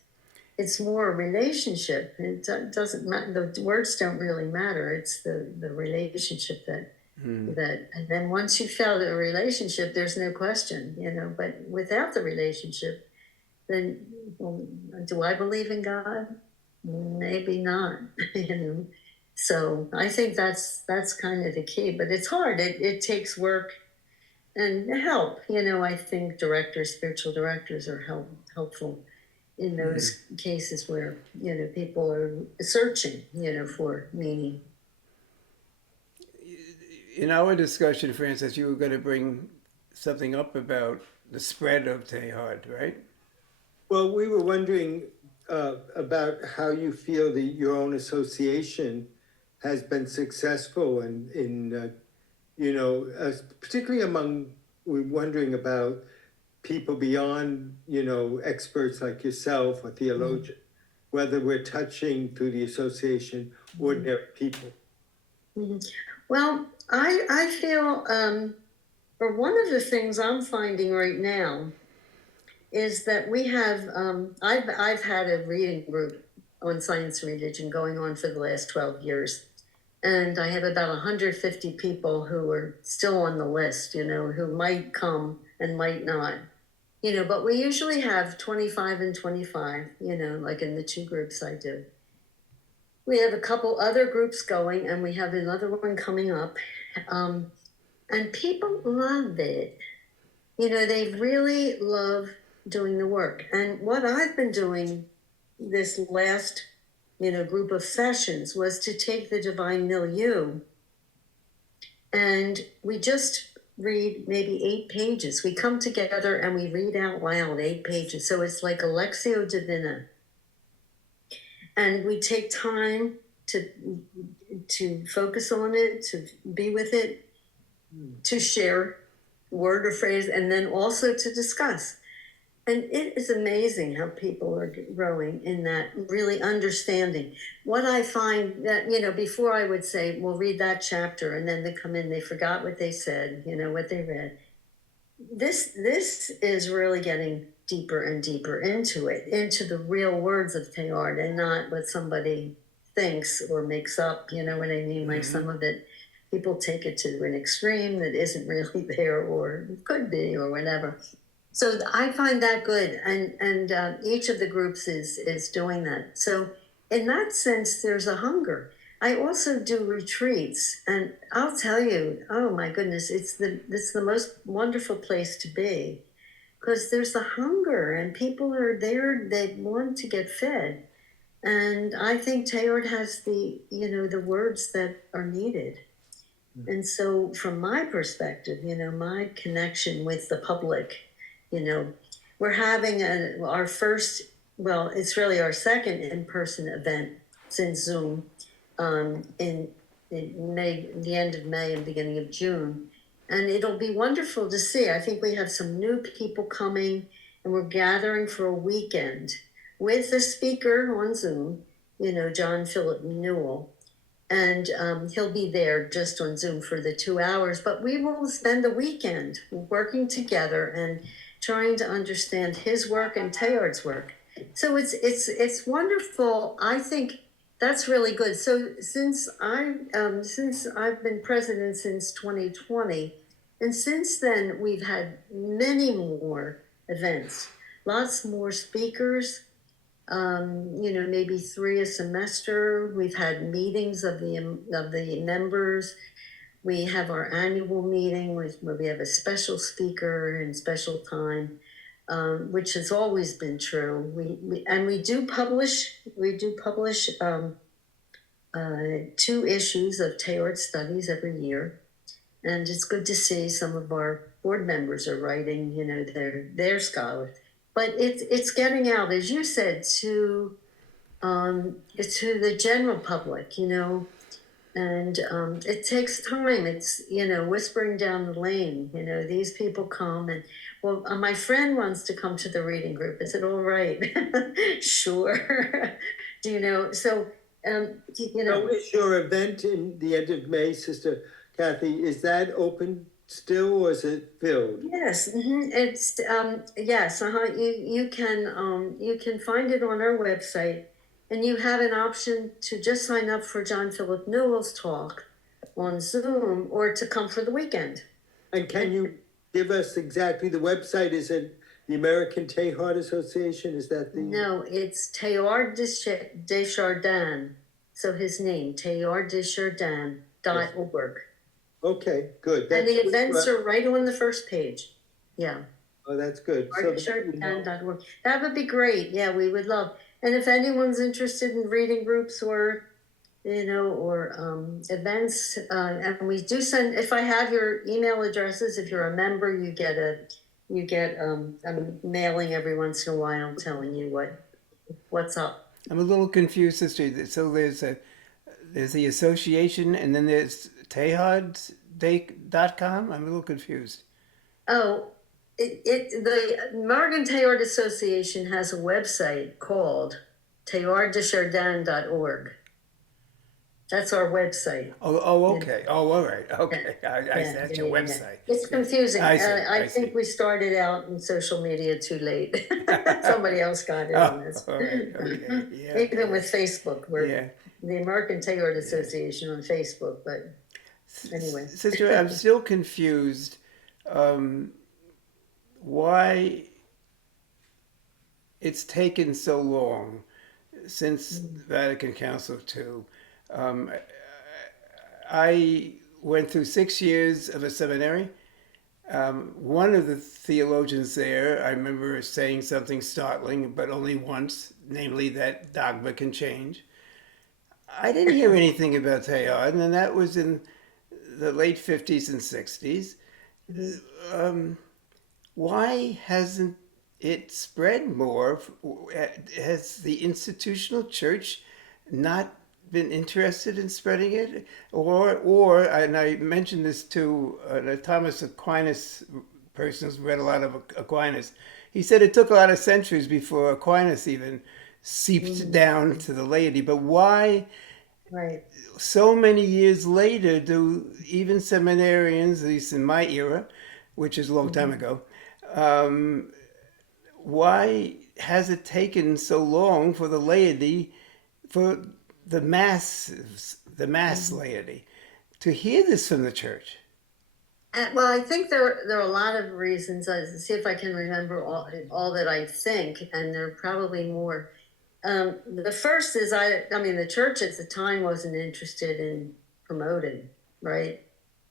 It's more a relationship. It doesn't matter. The words don't really matter. It's the relationship that, and then once you felt a relationship, there's no question, but without the relationship, then, well, do I believe in God? Maybe not, So I think that's kind of the key, but it's hard. It takes work and help. I think spiritual directors are helpful in those cases where, people are searching, for meaning. In our discussion, Frances, you were going to bring something up about the spread of Teilhard, right? Well, we were wondering about how you feel that your own association has been successful in particularly among we're wondering about people beyond, experts like yourself or theologian, whether we're touching through the association ordinary people. Well, I feel, or one of the things I'm finding right now is that we have, I've had a reading group on science and religion going on for the last 12 years. And I have about 150 people who are still on the list, who might come and might not. But we usually have 25 and 25, like in the two groups I do. We have a couple other groups going, and we have another one coming up. And people love it. They really love doing the work. And what I've been doing this last, group of sessions was to take the Divine Milieu, and we just read maybe 8 pages. We come together and we read out loud 8 pages. So it's like a Lectio Divina. And we take time to focus on it, to be with it, to share word or phrase, and then also to discuss. And it is amazing how people are growing in that, really understanding. What I find that, before I would say, well, read that chapter, and then they come in, they forgot what they said, what they read. This is really getting deeper and deeper into it, into the real words of Teilhard, and not what somebody thinks or makes up, what I mean? Like some of it, people take it to an extreme that isn't really there, or could be, or whatever. So I find that good, and each of the groups is doing that. So in that sense, there's a hunger. I also do retreats, and I'll tell you, oh my goodness, it's the most wonderful place to be, because there's a hunger, and people are there. They want to get fed, and I think Teilhard has the words that are needed. And so, from my perspective, my connection with the public. We're having our first, well, it's really our second in-person event since Zoom in May, the end of May and beginning of June. And it'll be wonderful to see. I think we have some new people coming, and we're gathering for a weekend with a speaker on Zoom, John Philip Newell. And he'll be there just on Zoom for the 2 hours. But we will spend the weekend working together and trying to understand his work and Teilhard's work. So it's wonderful. I think that's really good. So since I've been president since 2020, and since then we've had many more events, lots more speakers. Maybe 3 a semester. We've had meetings of the members. We have our annual meeting where we have a special speaker and special time, which has always been true. We do publish 2 issues of Teilhard Studies every year, and it's good to see some of our board members are writing, their scholars. But it's getting out, as you said, to the general public, and it takes time. It's, whispering down the lane, these people come and, well, my friend wants to come to the reading group. I said, all right, sure. So, So is your event in the end of May, Sister Kathy, is that open still, or is it filled? Yes, it's yes. You can find it on our website, and you have an option to just sign up for John Philip Newell's talk on Zoom, or to come for the weekend. And can you give us exactly the website? Is it the American Teilhard Association? Is that the? No, it's Teilhard Deschardins. So his name, teilharddesjardins.org. Okay, good. And the events are right on the first page. Yeah. Oh, that's good. So Teilharddesjardins.org. That would be great. Yeah, we would love. And if anyone's interested in reading groups or events, and we do send. If I have your email addresses, if you're a member, you get a mailing every once in a while telling you what's up. I'm a little confused, sister. So there's the association, and then there's Teilhard.com. I'm a little confused. Oh, the American Teilhard Association has a website called teilharddesjardins.org. That's our website. Okay. Oh, all right. Okay. I Yeah, that's yeah, your yeah, yeah. website. It's confusing. I see. I I think see. we started out in social media too late. Somebody else got in Oh, on this. all right. Okay. Yeah. Even with Facebook, we're Yeah. the American Teilhard Association on Facebook, but anyway. Sister, I'm still confused. Um, why it's taken so long since Vatican Council II. Um, I went through 6 years of a seminary. One of the theologians there, I remember saying something startling, but only once, namely that dogma can change. I didn't hear anything about Teilhard, and that was in the late 50s and 60s. Why hasn't it spread more? Has the institutional church not been interested in spreading it? Or and I mentioned this to a Thomas Aquinas person who's read a lot of Aquinas. He said it took a lot of centuries before Aquinas even seeped down to the laity. But why Right. so many years later do even seminarians, at least in my era, which is a long time ago, um, why has it taken so long for the laity, for the mass laity, to hear this from the church? Well, I think there are a lot of reasons. I see if I can remember all that I think, and there are probably more. The first is I mean the church at the time wasn't interested in promoting, right?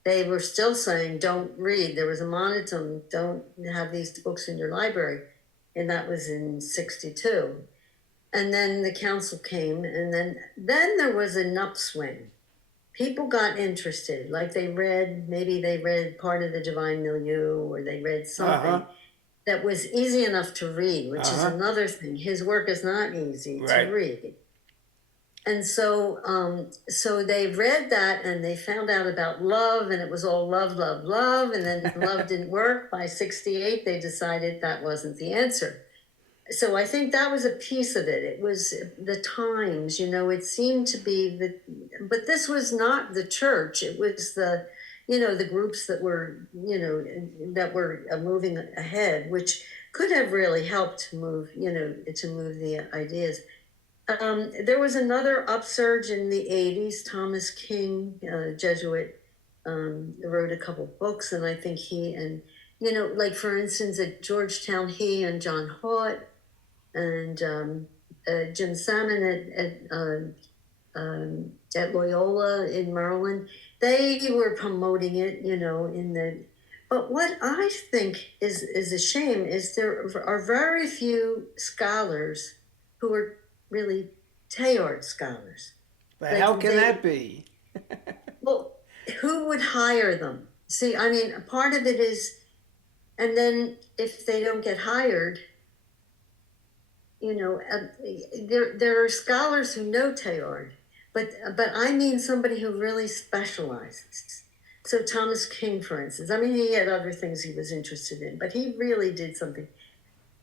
They were still saying don't read. There was a monitum, don't have these books in your library, and that was in '62. And then the council came, and then there was an upswing. People got interested, like maybe they read part of the Divine Milieu, or they read something Uh-huh. that was easy enough to read, which is Uh-huh. another thing. His work is not easy to Right. read. And so they read that and they found out about love, and it was all love, love, love. And then love didn't work. By '68, they decided that wasn't the answer. So I think that was a piece of it. It was the times, it seemed to be but this was not the church. It was the groups that were moving ahead, which could have really helped to move the ideas. There was another upsurge in the '80s. Thomas King, Jesuit, wrote a couple books, and I think like for instance, at Georgetown, he and John Haught and Jim Salmon at Loyola in Maryland, they were promoting it, But what I think is a shame is there are very few scholars who are really Teilhard scholars. But how can that be? Well, who would hire them? See, I mean, part of it is, and then if they don't get hired, there are scholars who know Teilhard, but I mean somebody who really specializes. So Thomas King, for instance, I mean, he had other things he was interested in, but he really did something.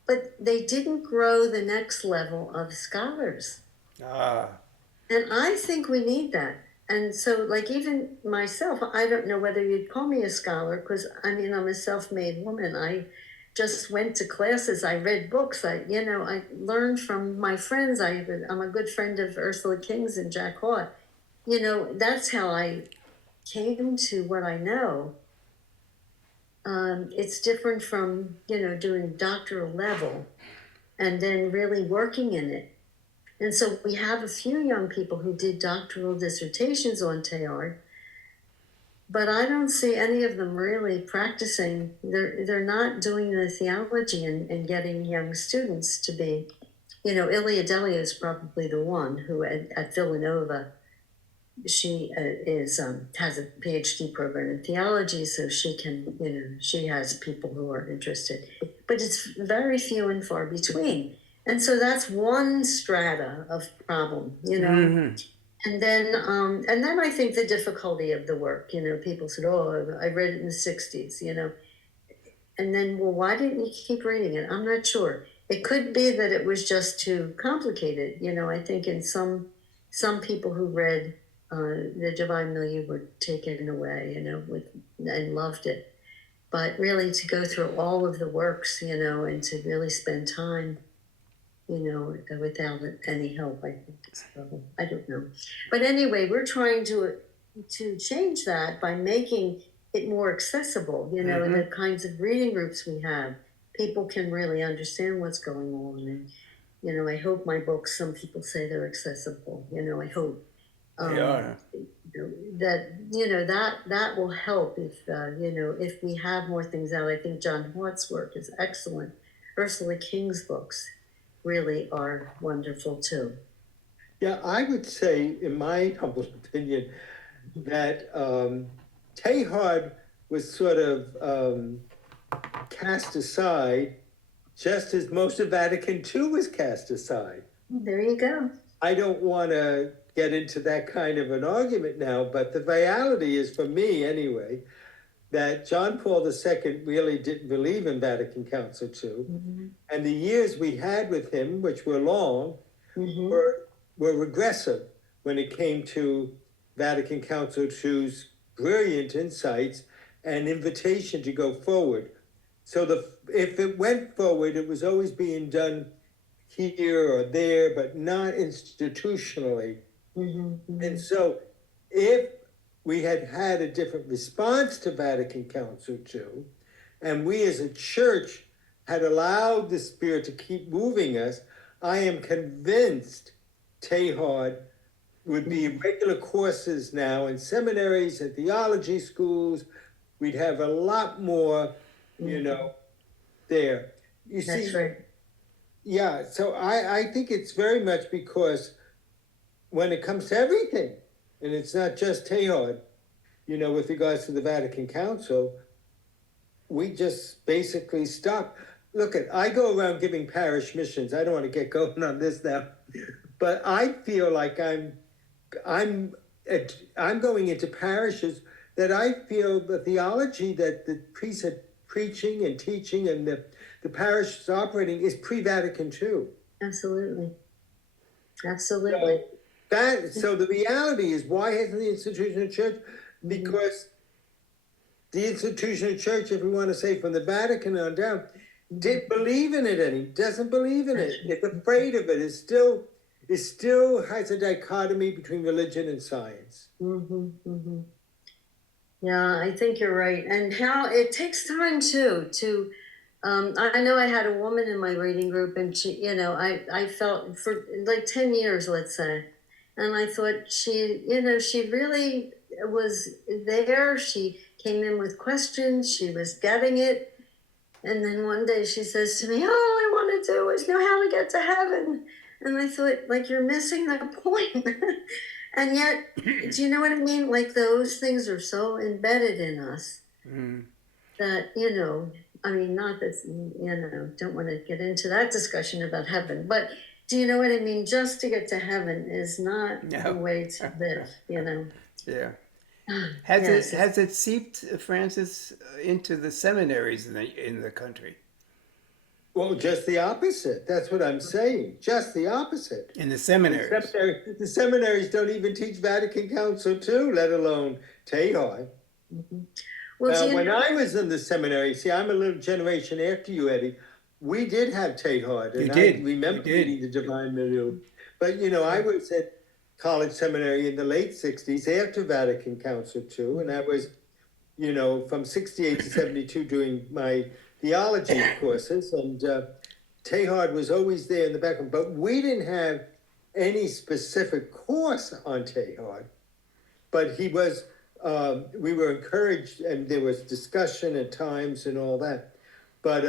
But they didn't grow the next level of scholars. Ah. And I think we need that. And so, like, even myself, I don't know whether you'd call me a scholar, because I mean, I'm a self-made woman. I just went to classes. I read books. I learned from my friends. I'm a good friend of Ursula King's and Jack Haught. That's how I came to what I know. It's different from, doing doctoral level and then really working in it. And so we have a few young people who did doctoral dissertations on Teilhard, but I don't see any of them really practicing. They're not doing the theology and getting young students to be, Ilia Delia is probably the one who at Villanova, she has a PhD program in theology, so she can, she has people who are interested, but it's very few and far between. And so that's one strata of problem, Mm-hmm. And then I think the difficulty of the work, people said, oh, I read it in the '60s, and then, well, why didn't you keep reading it? I'm not sure. It could be that it was just too complicated. You know, I think in some people who read the Divine Milieu were taken away, you know, with and loved it. But really, to go through all of the works, you know, and to really spend time, you know, without any help, I think it's probably, I don't know. But anyway, we're trying to change that by making it more accessible, you know, in the kinds of reading groups we have. People can really understand what's going on. And, you know, I hope my books, some people say they're accessible, you know, I hope. They are. That, you know, that will help if, you know, if we have more things out. I think John Hart's work is excellent. Ursula King's books really are wonderful too. Yeah, I would say, in my humble opinion, that Teilhard was sort of cast aside just as most of Vatican II was cast aside. There you go. I don't want to get into that kind of an argument now, but the reality is, for me anyway, that John Paul II really didn't believe in Vatican Council II. And the years we had with him, which were long, were regressive when it came to Vatican Council II's brilliant insights and invitation to go forward. So if it went forward, it was always being done here or there, but not institutionally. And so if we had had a different response to Vatican Council II, and we as a church had allowed the Spirit to keep moving us, I am convinced Teilhard would be regular courses now in seminaries and theology schools. We'd have a lot more, you know, there. You That's see, right. yeah, so I think it's very much because when it comes to everything, and it's not just Teilhard, you know, with regards to the Vatican Council, we just basically stop. Look, I go around giving parish missions. I don't want to get going on this now, but I feel like I'm going into parishes that I feel the theology that the priests are preaching and teaching and the parish is operating is pre-Vatican II. Absolutely. Absolutely. So the reality is, why hasn't the institution of church? Because the institution of church, if we want to say from the Vatican on down, didn't believe in it doesn't believe in it. It's afraid of it. It still has a dichotomy between religion and science. Yeah, I think you're right. And how it takes time too to I know I had a woman in my reading group, and she, you know, I felt for like 10 years, let's say, and I thought she, you know, she really was there. She came in with questions, she was getting it. And then one day she says to me, all I want to do is know how to get to heaven. And I thought, like, you're missing the point. And yet, do you know what I mean? Like, those things are so embedded in us that, you know, I mean, not that, you know, don't want to get into that discussion about heaven, but do you know what I mean? Just to get to heaven is not the way to live, you know? Yeah. Yes. Has it seeped, Francis, into the seminaries in the country? Well, just the opposite. That's what I'm saying. Just the opposite. In the seminaries? The seminaries don't even teach Vatican Council II, let alone Teilhard. Well, When I was in the seminary, see, I'm a little generation after you, Eddie. We did have Teilhard, and I remember reading the Divine Milieu. But, you know, I was at college seminary in the late 60s after Vatican Council II, and I was, you know, from 68 to 72 doing my theology courses, and Teilhard was always there in the background, but we didn't have any specific course on Teilhard, but he was, we were encouraged, and there was discussion at times and all that. But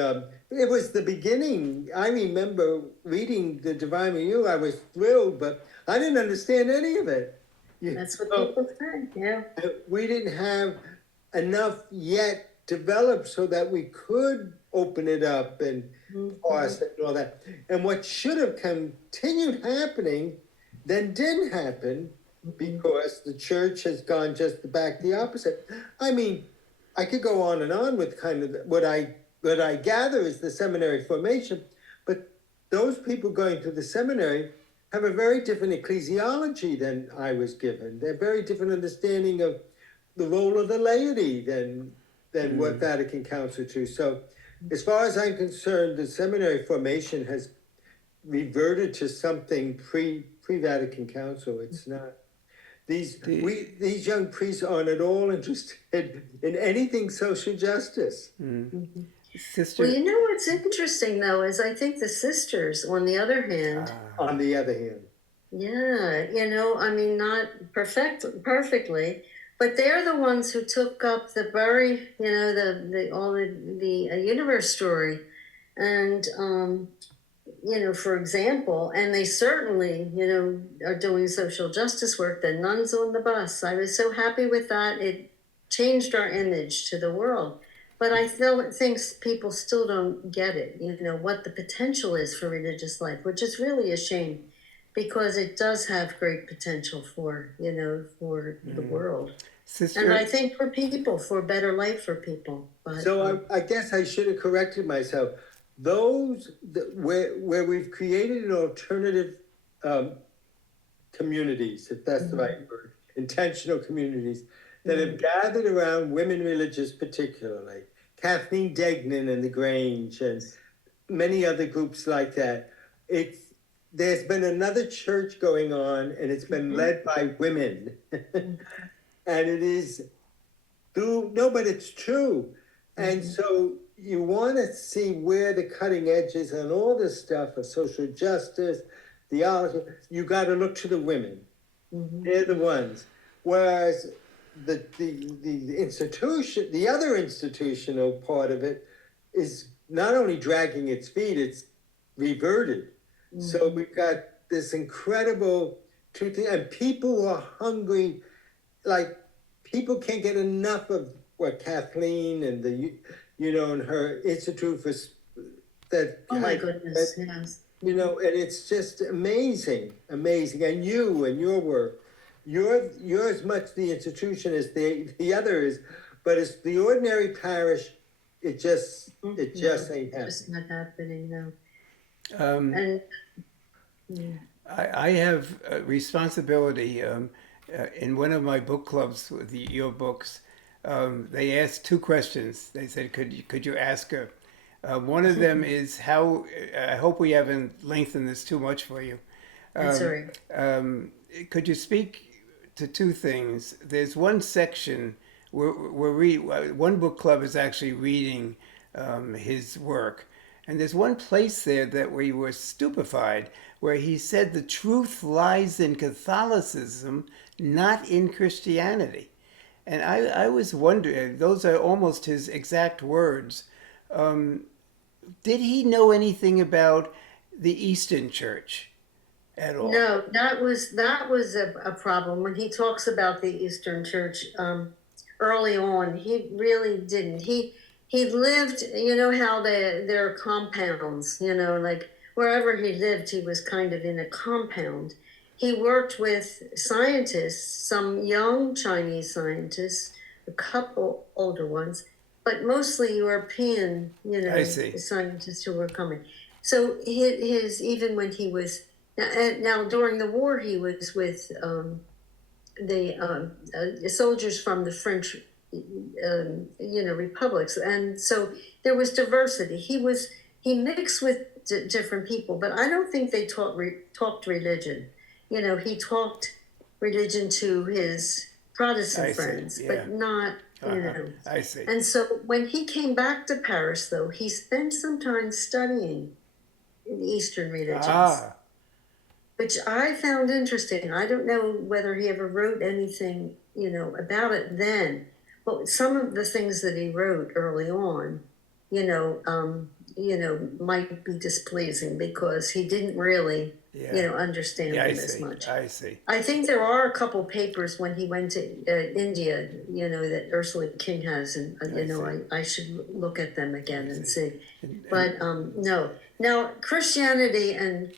it was the beginning. I remember reading the Divine Milieu. I was thrilled, but I didn't understand any of it. That's what people say, yeah. We didn't have enough yet developed so that we could open it up and parse it and all that. And what should have continued happening then didn't happen because the church has gone just the opposite. I mean, I could go on and on with kind of what what I gather is the seminary formation, but those people going to the seminary have a very different ecclesiology than I was given. They're very different understanding of the role of the laity than what Vatican Council to. So as far as I'm concerned, the seminary formation has reverted to something pre-Vatican Council. It's not. These young priests aren't at all interested in anything social justice. Sister, Well, you know what's interesting though is I think the sisters, on the other hand, On the other hand, yeah, you know, I mean, not perfectly, but they're the ones who took up the very, you know, the universe story, and you know, for example, and they certainly, you know, are doing social justice work. The nuns on the bus, I was so happy with that. It changed our image to the world. But I still think people still don't get it, you know, what the potential is for religious life, which is really a shame because it does have great potential for, you know, for the world. Sister, And I think for people, for a better life for people. But, so I guess I should have corrected myself. Where we've created an alternative communities, if that's the right word, intentional communities that have gathered around women religious, particularly Kathleen Degnan and the Grange, and many other groups like that. There's been another church going on, and it's been led by women, and it is but it's true, and so you want to see where the cutting edge is on all this stuff of social justice, theology. You got to look to the women; they're the ones. Whereas the institution, the other institutional part of it, is not only dragging its feet; it's reverted. So we've got this incredible truth, and people are hungry. Like people can't get enough of what Kathleen and and her institute for that. oh my goodness, yes. You know, and it's just amazing. And you and your work, you're as much the institution as the other is, but it's the ordinary parish. It just ain't happening. It's not happening now. um, And I have a responsibility in one of my book clubs with your books. They asked two questions. They said, "Could you ask her?" One of them is how. I hope we haven't lengthened this too much for you. that's all right. Could you speak to two things? There's one section where one book club is actually reading his work, and there's one place there that we were stupefied, where he said the truth lies in Catholicism, not in Christianity. And I was wondering, those are almost his exact words. Did he know anything about the Eastern Church at all? No, that was a problem when he talks about the Eastern Church. Early on, he really didn't. He lived. You know how there are compounds. You know, like wherever he lived, he was kind of in a compound. He worked with scientists, some young Chinese scientists, a couple older ones, but mostly European, you know, I see. scientists who were coming. So his even when he was now during the war, he was with the soldiers from the French, you know, republics, and so there was diversity. He mixed with different people, but I don't think they talked religion. You know, he talked religion to his Protestant friends, yeah. but not, you know. I see. And so when he came back to Paris, though, he spent some time studying the Eastern religions, which I found interesting. I don't know whether he ever wrote anything, you know, about it then, but some of the things that he wrote early on, you know, might be displeasing because he didn't really, you know, understand them as much. I see. I think there are a couple papers when he went to India, you know, that Ursula King has, and you know, I should look at them again and see. But no, now Christianity and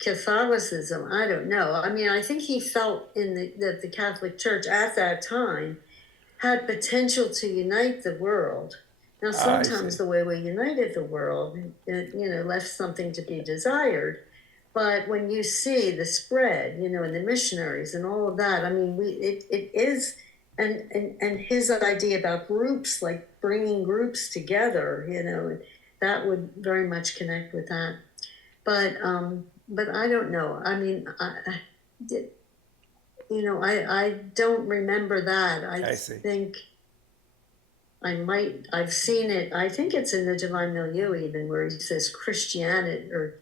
Catholicism, I don't know. I mean, I think he felt that the Catholic Church at that time had potential to unite the world. Now, I sometimes see. the way we united the world, it, left something to be desired. But when you see the spread, and the missionaries and all of that, I mean, it is, and his idea about groups, like bringing groups together, that would very much connect with that. But I don't know. I mean, did- I don't remember that. I I see. think I've seen it. I think it's in the Divine Milieu even where he says Christianity or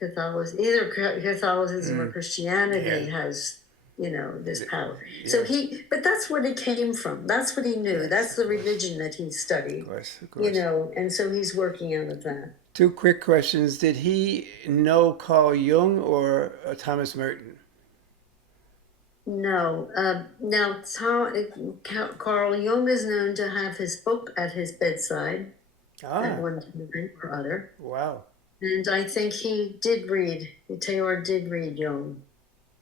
Catholicism, either Catholicism or Christianity Yeah. has, this power. Yeah. So but that's what he came from. That's what he knew. Yes, That's the of course. religion that he studied, Of course, of course. and so he's working out of that. Two quick questions. Did he know Carl Jung or Thomas Merton? No. Now, Carl Jung is known to have his book at his bedside at Ah, one time or other. wow. And I think Taylor did read Jung.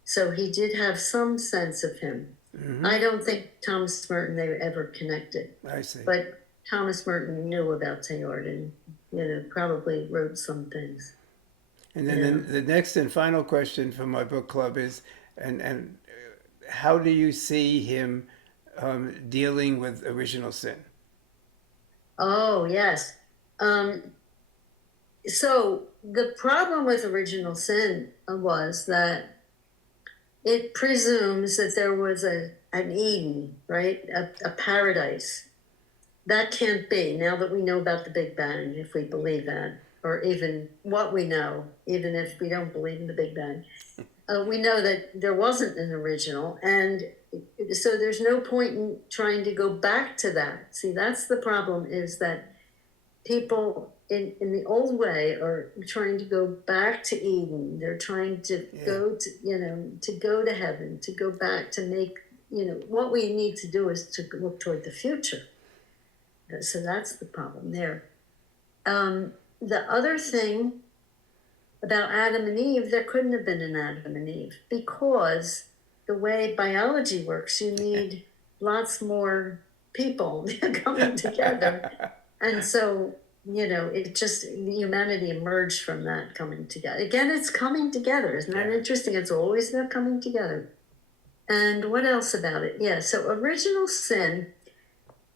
So he did have some sense of him. Hmm. I don't think Thomas Merton, they ever connected. I see. But Thomas Merton knew about Taylor and, probably wrote some things. And then Yeah. the next and final question from my book club is, and how do you see him dealing with original sin? Oh, yes. So the problem with original sin was that it presumes that there was an Eden, right? A paradise. That can't be now that we know about the Big Bang, if we believe that, or even what we know, even if we don't believe in the Big Bang. We know that there wasn't an original, and so there's no point in trying to go back to that. See, that's the problem, is that people in the old way are trying to go back to Eden. They're trying to go to go to heaven, to go back to make, what we need to do is to look toward the future. So that's the problem there. The other thing about Adam and Eve, there couldn't have been an Adam and Eve because the way biology works, you need lots more people coming together. And so, humanity emerged from that coming together. Again, it's coming together. Isn't that interesting? It's always about coming together. And what else about it? Yeah, so original sin.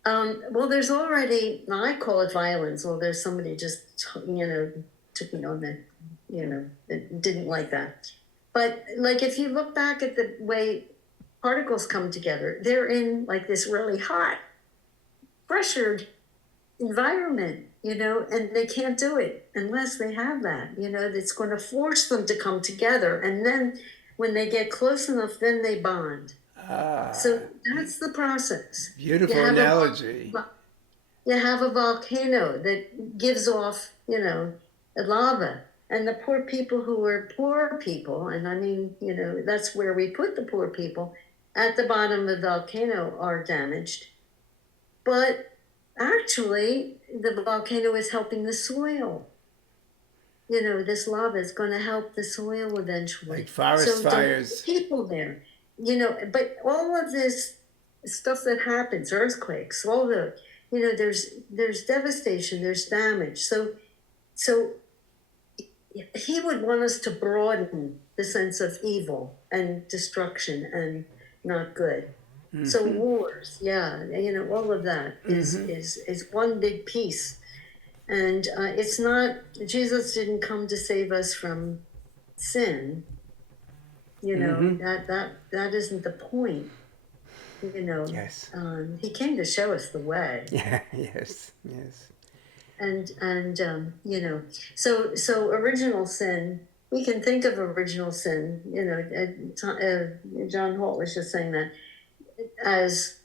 Well, there's already, I call it violence. Well, there's somebody just, took me on that, that didn't like that. But like, if you look back at the way particles come together, they're in like this really hot, pressured environment, and they can't do it unless they have that, that's going to force them to come together. And then when they get close enough, then they bond. Ah, So that's the process. beautiful analogy. You have a volcano that gives off, lava. And the poor people who are poor people, and I mean, that's where we put the poor people, at the bottom of the volcano are damaged. But actually, the volcano is helping the soil. This lava is going to help the soil eventually. Like forest fires. People there, but all of this stuff that happens, earthquakes, all the, there's devastation, there's damage. So he would want us to broaden the sense of evil and destruction and not good. Mm-hmm. So wars, all of that is one big piece. And it's not, Jesus didn't come to save us from sin. That isn't the point. Yes. He came to show us the way. Yeah. Yes. And so original sin, we can think of original sin, John Holt was just saying that, as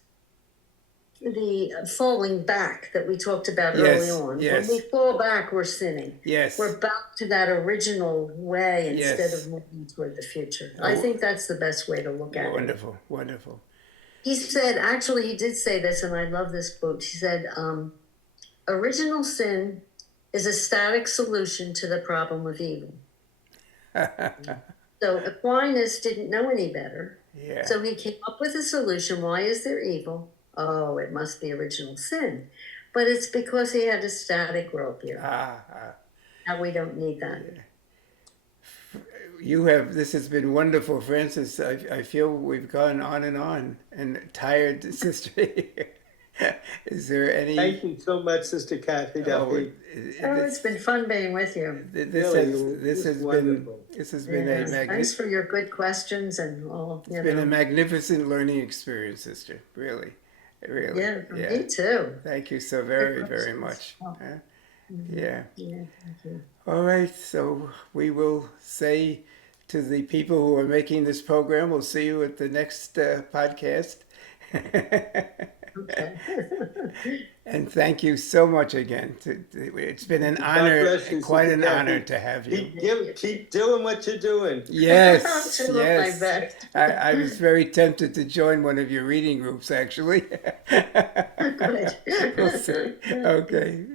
the falling back that we talked about early on. Yes. When we fall back, we're sinning. Yes. We're back to that original way instead of moving toward the future. I think that's the best way to look at it. Wonderful. He said, actually, he did say this, and I love this quote. He said, original sin is a static solution to the problem of evil. So Aquinas didn't know any better. Yeah. So he came up with a solution. Why is there evil? oh, it must be original sin. But it's because he had a static worldview. And we don't need that. This has been wonderful, Francis. I feel we've gone on and tired sister. Is there any? Thank you so much, Sister Kathy Duffy. It's been fun being with you. This has been Thanks for your good questions and all. It's been a magnificent learning experience, sister. Really. Yeah, me too. Thank you so very much. Yeah. Yeah, thank you. All right. So we will say to the people who are making this program, we'll see you at the next podcast. Okay. And thank you so much again. It's been an honor, quite an honor to have you. Keep doing what you're doing. Yes, I'll do my best. I was very tempted to join one of your reading groups, actually. Good. We'll see. Okay.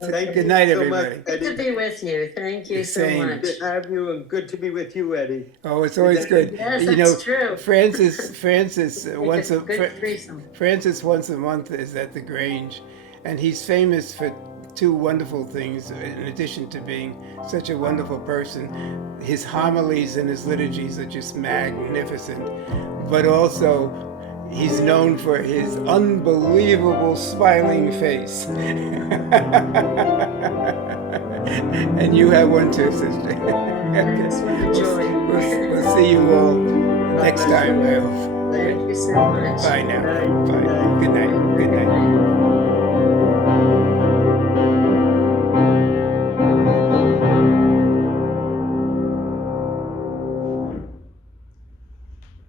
Thank Good you night, so everybody. much, Good to Eddie. be with you. Thank you so Same. much. Good to have you, and good to be with you, Eddie. Oh, it's always good. Yes, You know, that's true. Francis once a Good threesome. Francis once a month is at the Grange, and he's famous for two wonderful things. In addition to being such a wonderful person, his homilies and his liturgies are just magnificent. But also, he's known for his unbelievable smiling face. And you have one too, sister. It's with joy. We'll see you all next time, I hope. Thank you so much. Bye now. Good night. Bye. Good night.